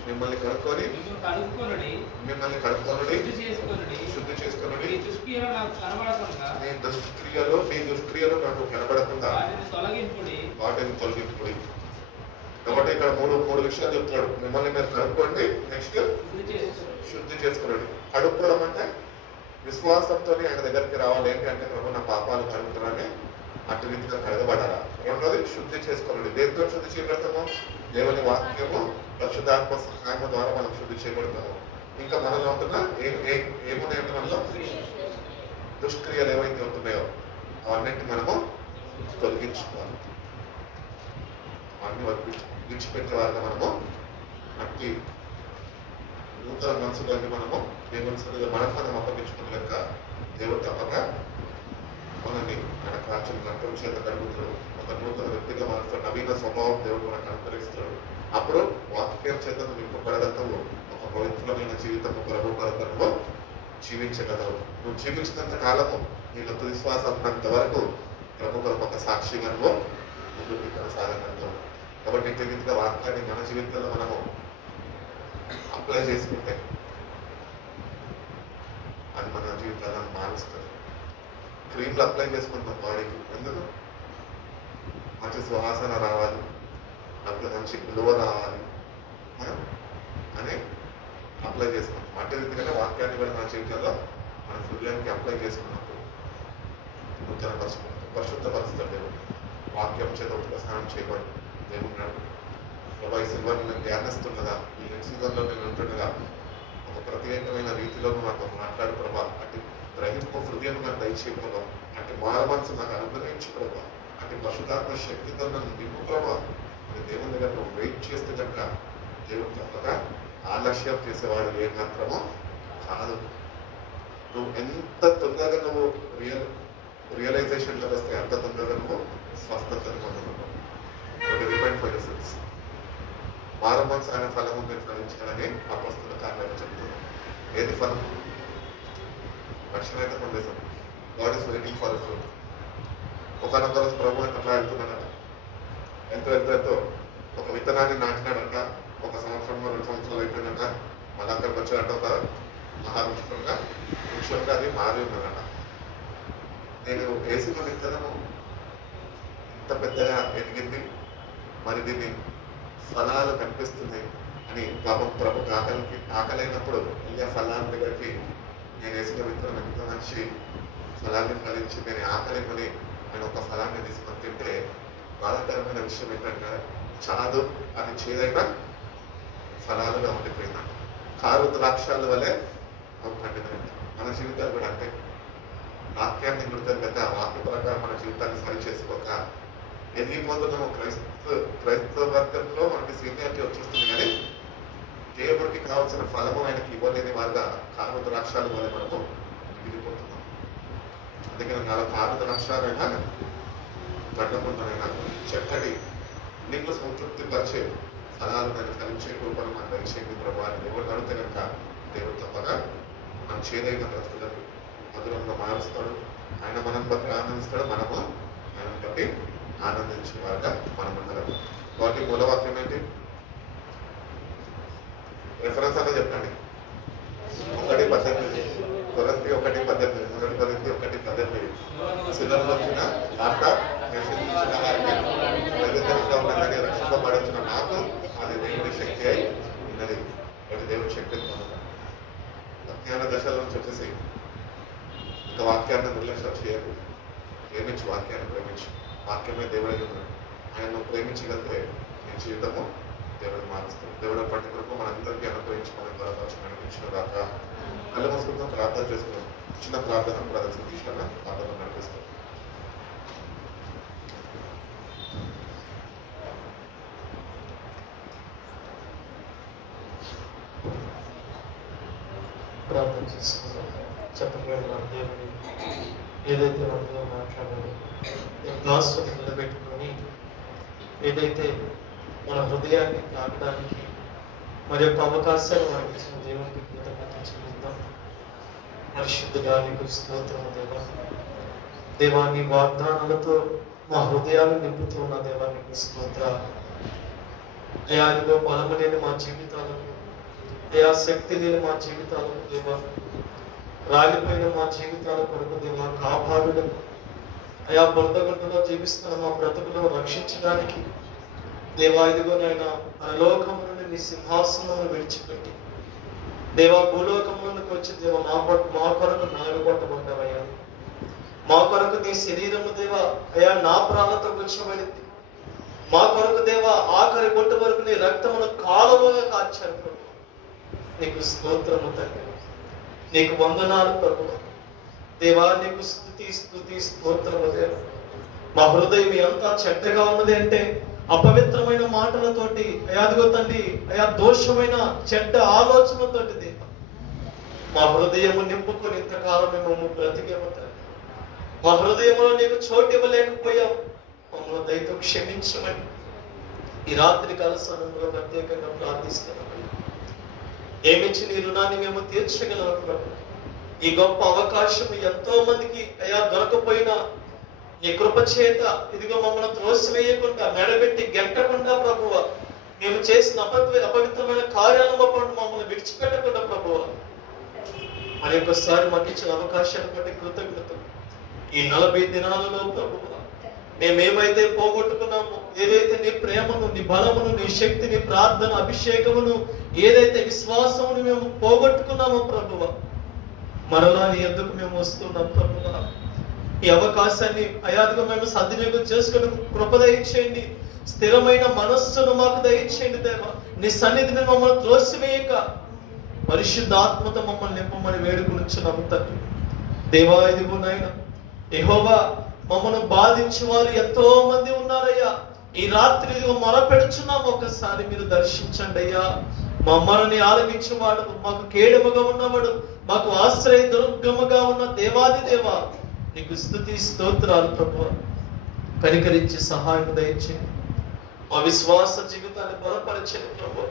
మిమ్మల్ని కడుక్కొని మిమ్మల్ని కడుక్కొనుడి, శుద్ధి చేసుకొనుడి, నీ దుష్క్రియలు నాకు కనబడకుండా వాటిని తొలగింపుడి. కాబట్టి ఇక్కడ మూడు విషయాలు చెప్తున్నాడు. మిమ్మల్ని మీరు కడుక్కోండి, నెక్స్ట్ శుద్ధి చేసుకున్నాడు. కడుక్కోవడం అంటే విశ్వాసంతో ఆయన దగ్గరికి రావాలి. ఏంటి అంటే ప్రభు నా పాపాలు కడుగుతున్నానే అటు రీతిగా కడగబడాలా. రెండోది శుద్ధి చేసుకోండి. దేంతో శుద్ధి చేయబడతాము? దేవుని వాక్యము పరిశుద్ధాత్మ సహాయం ద్వారా మనం శుద్ధి చేయబడతాము. ఇంకా మనలో ఉంటున్న ఏమున్నాయంటే మనలో దుష్క్రియలు ఏవైతే ఉంటున్నాయో అవన్నింటినీ మనము తొలగించుకోవాలి. అవన్నీ విడిచిపెట్టే వారిగా మనము అట్టి నూతన మనసు కలిగి మనము దేవుని సరిగా మనకు మనం అప్పగించుకునే కనుక దేవుడు తప్పక మనల్ని ఆయన కాచిన కంట్రోల్ చేత కలుగుతాడు. ఒక నూతన వ్యక్తిగా మారుతాడు. నవీన స్వభావం దేవుడు మనకు అనుకరిస్తాడు. అప్పుడు వాక్యం చేత నింపబడగలవు. ఒక పవిత్రమైన జీవితం ప్రభు కొరకు జీవించగలవు. నువ్వు జీవించినంత కాలము నీకు విశ్వాసం ఉన్నంత వరకు ప్రభు కొరకు ఒక సాక్షిగా నువ్వు ముందుకు కొనసాగగలుగుతావు. కాబట్టి ఇంటి రీతిగా వాక్యాన్ని మన జీవితంలో మనము అప్లై చేసుకుంటే అది మన జీవితాలను మారుస్తుంది. క్రీమ్లు అప్లై చేసుకుంటాం బాడీకి, ఎందుకు? మంచి సువాసన రావాలి, అప్పుడు మంచి విలువ రావాలి అని అప్లై చేసుకుంటాం. అట్టి రీతిగానే వాక్యాన్ని కూడా మన జీవితంలో మన హృదయానికి అప్లై చేసుకున్నప్పుడు నూతన పరిశుద్ధపరుస్తాడు దేవుడు. వాక్యం చేత ఉపస్నానం చేయబడి దేవుడు ప్రభా ఈ సిల్వర్ నేను ధ్యానిస్తుండగా, ఈ సీజన్లో నేను ఉంటుండగా ఒక ప్రత్యేకమైన రీతిలో నాతో మాట్లాడు ప్రభా. అటు గ్రహింపు హృదయం నాకు దయచేయ ప్రభా. అటు మార మనసు నాకు అనుగ్రహించు ప్రభా. అటు పరిశుద్ధాత్మ శక్తితో నన్ను నింపు ప్రభా. దేవుని దగ్గర నువ్వు వెయిట్ చేస్తే కనుక దేవుడు తప్పక ఆలస్యం చేసేవాడు ఏ మాత్రమో కాదు. నువ్వు ఎంత తొందరగా నువ్వు రియలైజేషన్లో వస్తే అంత తొందరగా నువ్వు స్వస్థతను పొందుతున్నావు. Repent for your sins. మారు మనసు ఆయన ఫలము మీరు ఫలించాలని అపొస్తలుల కార్యాలు చెప్తున్నాం. ఏది ఫలం? రక్షణ అయితే పొందేశాం. God is waiting for fruit. ఒకనొక రోజు ప్రభు అట్లా వెళ్తున్నాడట. ఎంతో ఒక విత్తనాన్ని నాటినాడంట. 1 సంవత్సరం 2 సంవత్సరాలు అయిపోయిందంట. మళ్ళీ అక్కడికి వచ్చాడంట ఒక వృక్షంగా అది మారి ఉన్నదట. నేను వేసిన విత్తనము ఇంత పెద్దగా ఎదిగింది, మరి దీన్ని ఫలాలు కనిపిస్తుంది అని పాపం ప్రభుకి ఆకలైనప్పుడు ఆ ఫలాన్ని దగ్గరికి నేను వేసిన విత్తనం ఎంత మంచి ఫలాన్ని ఫలించి నేను ఆకలిమని నేను ఒక ఫలాన్ని తీసుకొని తింటే బాధాకరమైన విషయం ఏంటంటే చాదు అది చేదైన ఫలాలుగా ఉండిపోయిందంట. కారు ద్రాక్షాల వల్లే అవి పండిపోయింది. మన జీవితాలు కూడా అంటే వాక్యాన్ని గుర్తుక వాక్య ప్రకారం మన జీవితాన్ని సరి చేసుకోక ఎదిగిపోతున్నాము. క్రైస్తవ వర్గంలో మనకి సీనియారిటీ వచ్చేస్తుంది, కానీ దేవుడికి కావాల్సిన ఫలము ఆయనకి ఇవ్వలేని వారుగా కారు ద్రాక్షాల వల్ల మనము మిగిలిపోతున్నాం. అందుకని నాలో కారు ద్రాక్షాలైనా పట్టకుండానైనా చక్కటి నీకు సంతృప్తి పరిచే ఫలాలు నేను ఫలించే కృపను మనం దయచేయండి ప్రభు అని దేవుడు అడిగితే కనుక దేవుడు తప్పక మనం చేదైన బ్రతుకులను మధురంగా మారుస్తాడు. ఆయన మనం బట్టి ఆనందిస్తాడు, మనము ఆయన బట్టి ఆనందించిన వారుగా మనం ఉండగలం. కాబట్టి మూలవాక్యం ఏంటి? రెఫరెన్స్ అలా చెప్పండి. 1:18 కొరింథీ 1:18 కొరింథీ 1:18 సిద్ధంలో వచ్చిన వార్త నశించిన వారికి నిరంతరంగా ఉన్నదని రక్షింపబడుతున్న నాకు అది దేవుడి శక్తి అయి ఉన్నది. అది దేవుడి శక్తిని పొందడం. అజ్ఞాన దశల నుంచి వచ్చేసి ఇంకా వాక్యాన్ని నిర్లక్ష్యం చేయకు. ప్రేమించు, వాక్యాన్ని ప్రేమించు. వాక్యమే దేవుడే ఉన్నాడు. ఆయన్ను ప్రేమించగలిగితే నీ జీవితము దేవుడు మారుస్తాడు. దేవుడు పట్టి కొరకు మనందరికీ అనుగ్రహించుకోవడం ద్వారా నడిపించిన దాకా కళ్ళు మూసుకుంటాం, ప్రార్థన చేసుకున్నాం. చిన్న ప్రార్థన ప్రదర్శన తీసుకున్న ప్రార్థన నడిపిస్తాం. ప్రార్థన చేసుకున్నాం. చెప్పగలిగిన దేవుని ఏదైతే మనతో మాట్లాడాలో గ్లాస్ నిలబెట్టుకొని ఏదైతే మన హృదయాన్ని తాకడానికి మరి యొక్క అవకాశాలు మనకి ఇచ్చిన దేవునికి కృతజ్ఞత చెల్లిద్దాం. పరిశుద్ధుడా నీకు స్తోత్రము దేవా. దేవాన్ని వాగ్దానాలతో మా హృదయాన్ని నింపుతున్న దేవానికి స్తోత్ర. అయానిలో బలము లేని మా జీవితాలకు, అయా శక్తి లేని మా జీవితాలకు దేవా, రాలిపోయిన మా జీవితాల కొరకు దేవా కాపాడుడు. అయా బురదగుంటలో జీవిస్తున్న మా బ్రతుకులను రక్షించడానికి దేవా ఇదిగో నాయన పరలోకము నుండి నీ సింహాసనమును విడిచిపెట్టి దేవా భూలోకములకు వచ్చి దేవా మా కొరకు నలగొట్టబడ్డావయ్యా. మా కొరకు నీ శరీరము దేవా అయా నా ప్రాణంతో గుచ్చబడింది. మా కొరకు దేవా ఆఖరి బొట్టు వరకు నీ రక్తమును కాలువగా కార్చారు ప్రభు. నీకు స్తోత్రము తండ్రి, నీకు వందనాలు ప్రభు. దేవా నీకు స్తుతి స్తోత్రము దేవా. మా హృదయం ఎంత చెడ్డగా ఉన్నది అంటే అపవిత్రమైన మాటలతోటి అయాదిగో తండ్రి అయా దోషమైన చెడ్డ ఆలోచనతోటి దేవా మా హృదయము నింపుకొని ఇంతకాలం మేము బ్రతికేము తండ్రి. మా హృదయంలో నీకు చోటు ఇవ్వలేకపోయాం. మమ్మల్ని దయతో క్షమించమని ఈ రాత్రి కాల సమయంలో ప్రత్యేకంగా ప్రార్థిస్తున్నాం. ఏమిచ్చి నీ రుణాన్ని మేము తీర్చగలము ప్రభు. ఈ గొప్ప అవకాశం ఎంతో మందికి అయా దొరకపోయినా నీ కృప చేత ఇదిగో మమ్మల్ని త్రోసివేయకుండా మెడబెట్టి గెంటకుండా ప్రభువ మేము చేసిన అపవిత్రమైన కార్యాలను మమ్మల్ని విడిచిపెట్టకుండా ప్రభువ మరి ఒకసారి మాకు ఇచ్చిన అవకాశాన్ని బట్టి కృతజ్ఞతలు. ఈ 40 దినాలలో ప్రభువ మేమేమైతే పోగొట్టుకున్నామో, ఏదైతే నీ ప్రేమను, నీ బలమును, నీ శక్తిని, ప్రార్థన, అభిషేకమును, ఏదైతే విశ్వాసమును మేము పోగొట్టుకున్నామో ప్రభువ మరలా నీ ఎందుకు మేము వస్తున్నాం ప్రభువ. ఈ అవకాశాన్ని అయాదిగా మేము సద్వినియోగం చేసుకుని కృప దయచేయండి. స్థిరమైన మనస్సును మాకు దయచేయండి దేవా. నీ సన్నిధిని మమ్మల్ని త్రోసివేయక పరిశుద్ధాత్మతో మమ్మల్ని నింపమని వేడుకొనుచున్నాము తండ్రి. దేవా ఇదిగో నాయన యెహోవా మమ్మల్ని బాధించే వారు ఎంతో మంది ఉన్నారయ్యా. ఈ రాత్రి ఇదిగో మొరపెడుచున్నాము, ఒకసారి మీరు దర్శించండి అయ్యా. మా మొరని ఆలకించేవాడు, మాకు కేడముగా ఉన్నవాడు, మాకు ఆశ్రయ దుర్గముగా ఉన్న దేవాది దేవా నీకు స్తుతి స్తోత్రాలు ప్రభువా. కనికరించి సహాయం దయచేయండి. మా విశ్వాస జీవితాన్ని బలపరచండి ప్రభువా.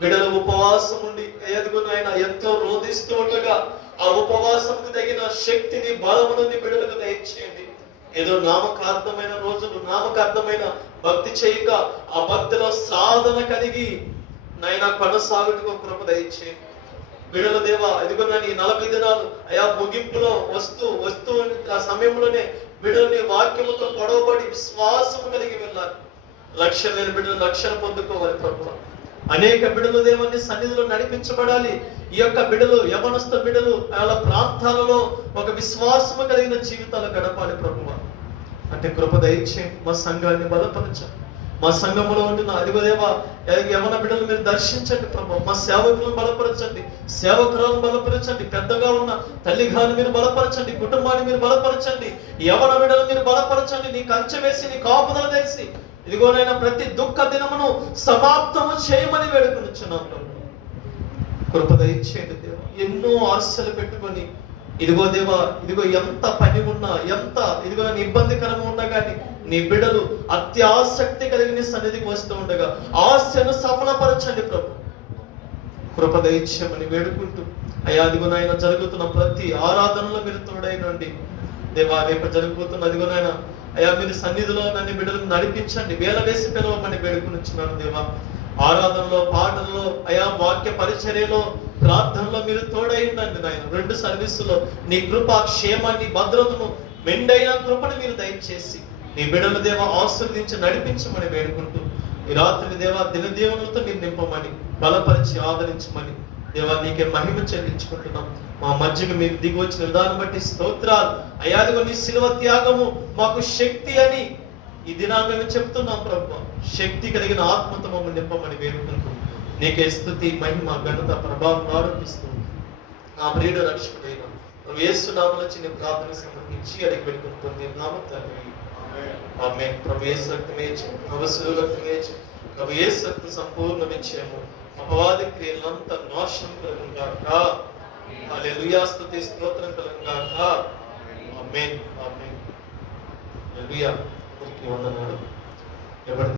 బిడ్డలు ఉపవాసం ఉండి ఎదుగు నాయన ఎంతో రోధిస్తూ ఉండగా ఆ ఉపవాసంకు తగిన శక్తిని, బలముని బిడ్డలకు దయచేయండి. ఏదో నామకార్థమైన రోజులు, నామకార్థమైన భక్తి చేయక ఆ భక్తిలో సాధన కలిగి నాయన కొనసాగుటకు కృప దయచేయండి. బిడ్డల దేవా ఎదుగున్న నీ 40 దినాలు అయా ముగింపులో వస్తూ ఆ సమయంలోనే బిడ్డలు నీ వాక్యముతో పొడవబడి విశ్వాసము కలిగి వెళ్ళాలి. లక్ష్యం లేని బిడ్డలు లక్ష్యం పొందుకోవాలి ప్రభువా. అనేక బిడ్డలు దేవుని సన్నిధిలో నడిపించబడాలి. ఈ యొక్క బిడ్డలు, యవనస్థ బిడ్డలు వాళ్ళ ప్రాంతాలలో ఒక విశ్వాసము కలిగిన జీవితాలు గడపాలి ప్రభువా. అంటే కృప దయచేయండి. మా సంఘాన్ని బలపరచండి. మా సంఘములో ఉంటున్న అదిగో దేవా యవన బిడ్డలు మీరు దర్శించండి ప్రభు. మా సేవకులను బలపరచండి, సేవకులను బలపరచండి, పెద్దగా ఉన్న తల్లిగాని మీరు బలపరచండి, కుటుంబాన్ని మీరు బలపరచండి, యవన బిడ్డలు మీరు బలపరచండి. నీ కంచె వేసి నీ కాపుదల తెలిసి ఇదిగోనైనా ప్రతి దుఃఖ దినమును సమాప్తము చేయమని వేడుకొనిచున్నాం ప్రభు. కృప దయచేయండి దేవా. ఎన్నో ఆశలు పెట్టుకొని ఇదిగో దేవా, ఇదిగో ఎంత పని ఉన్నా, ఎంత ఇదిగో ఇబ్బందికరం ఉన్నా కానీ నీ బిడ్డలు అత్యాసక్తి కలిగి నీ సన్నిధికి వస్తూ ఉండగా ఆశను సఫలపరచండి ప్రభు. కృప దయచేయమని వేడుకుంటూ అయ్యా అదిగో నాయన జరుగుతున్న ప్రతి ఆరాధనలో మీరు తోడైనండి దేవా. రేపు జరుగుతున్న అదిగో నాయన అయ్యా మీరు సన్నిధిలో నన్ను బిడ్డలను నడిపించండి. వేల వేసి పిలవమని వేడుకునిచ్చున్నాను దేవా. ఆరాధనలో, పాటల్లో, అయా వాక్య పరిచర్యలో, ప్రార్థనలో మీరు తోడైందండి నాయన. 2 సర్వీసులో నీ కృప, క్షేమాన్ని, భద్రతను, మెండైన కృపను మీరు దయచేసి నీ బిడ్డల దేవ ఆశీర్వదించి నడిపించమని వేడుకుంటూ ఈ రాత్రి దేవా దినదీవనులతో మీరు నింపమని, బలపరిచి ఆదరించమని దేవా నీకే మహిమ చెల్లించుకుంటున్నాం. మా మధ్యకు మీరు దిగి వచ్చిన విధానం బట్టి స్తోత్రాలు. అయ్యాదిగో నీ శిలువ త్యాగము మాకు శక్తి అని ఈ దినాన్ని మేము చెప్తున్నాం ప్రభు. శక్తి కలిగిన ఆత్మతో మమ్మల్ని నింపమని వేడుకుంటూ నీకే స్తుతి, మహిమ, ఘనత, ప్రభావం ఆరోపిస్తూ నా ప్రియుడు రక్షకుడైన యేసు నామములో చిన్న ప్రార్థన సమర్పించి అడిగి పెట్టుకుంటుంది నామ తండ్రి. ఆమేన్. ప్రభు యేసు రక్తమే జయం, ప్రభు శిలువ రక్తమే జయం, ప్రభు యేసు రక్తం సంపూర్ణ విజయము, అపవాది క్రియలంతా నాశనం కలుగును గాక. హల్లెలూయా. స్తుతి స్తోత్రం కలుగును గాక. ఆమేన్. ఆమేన్. హల్లెలూయా. అందరికీ వందనాలు. ఎవరు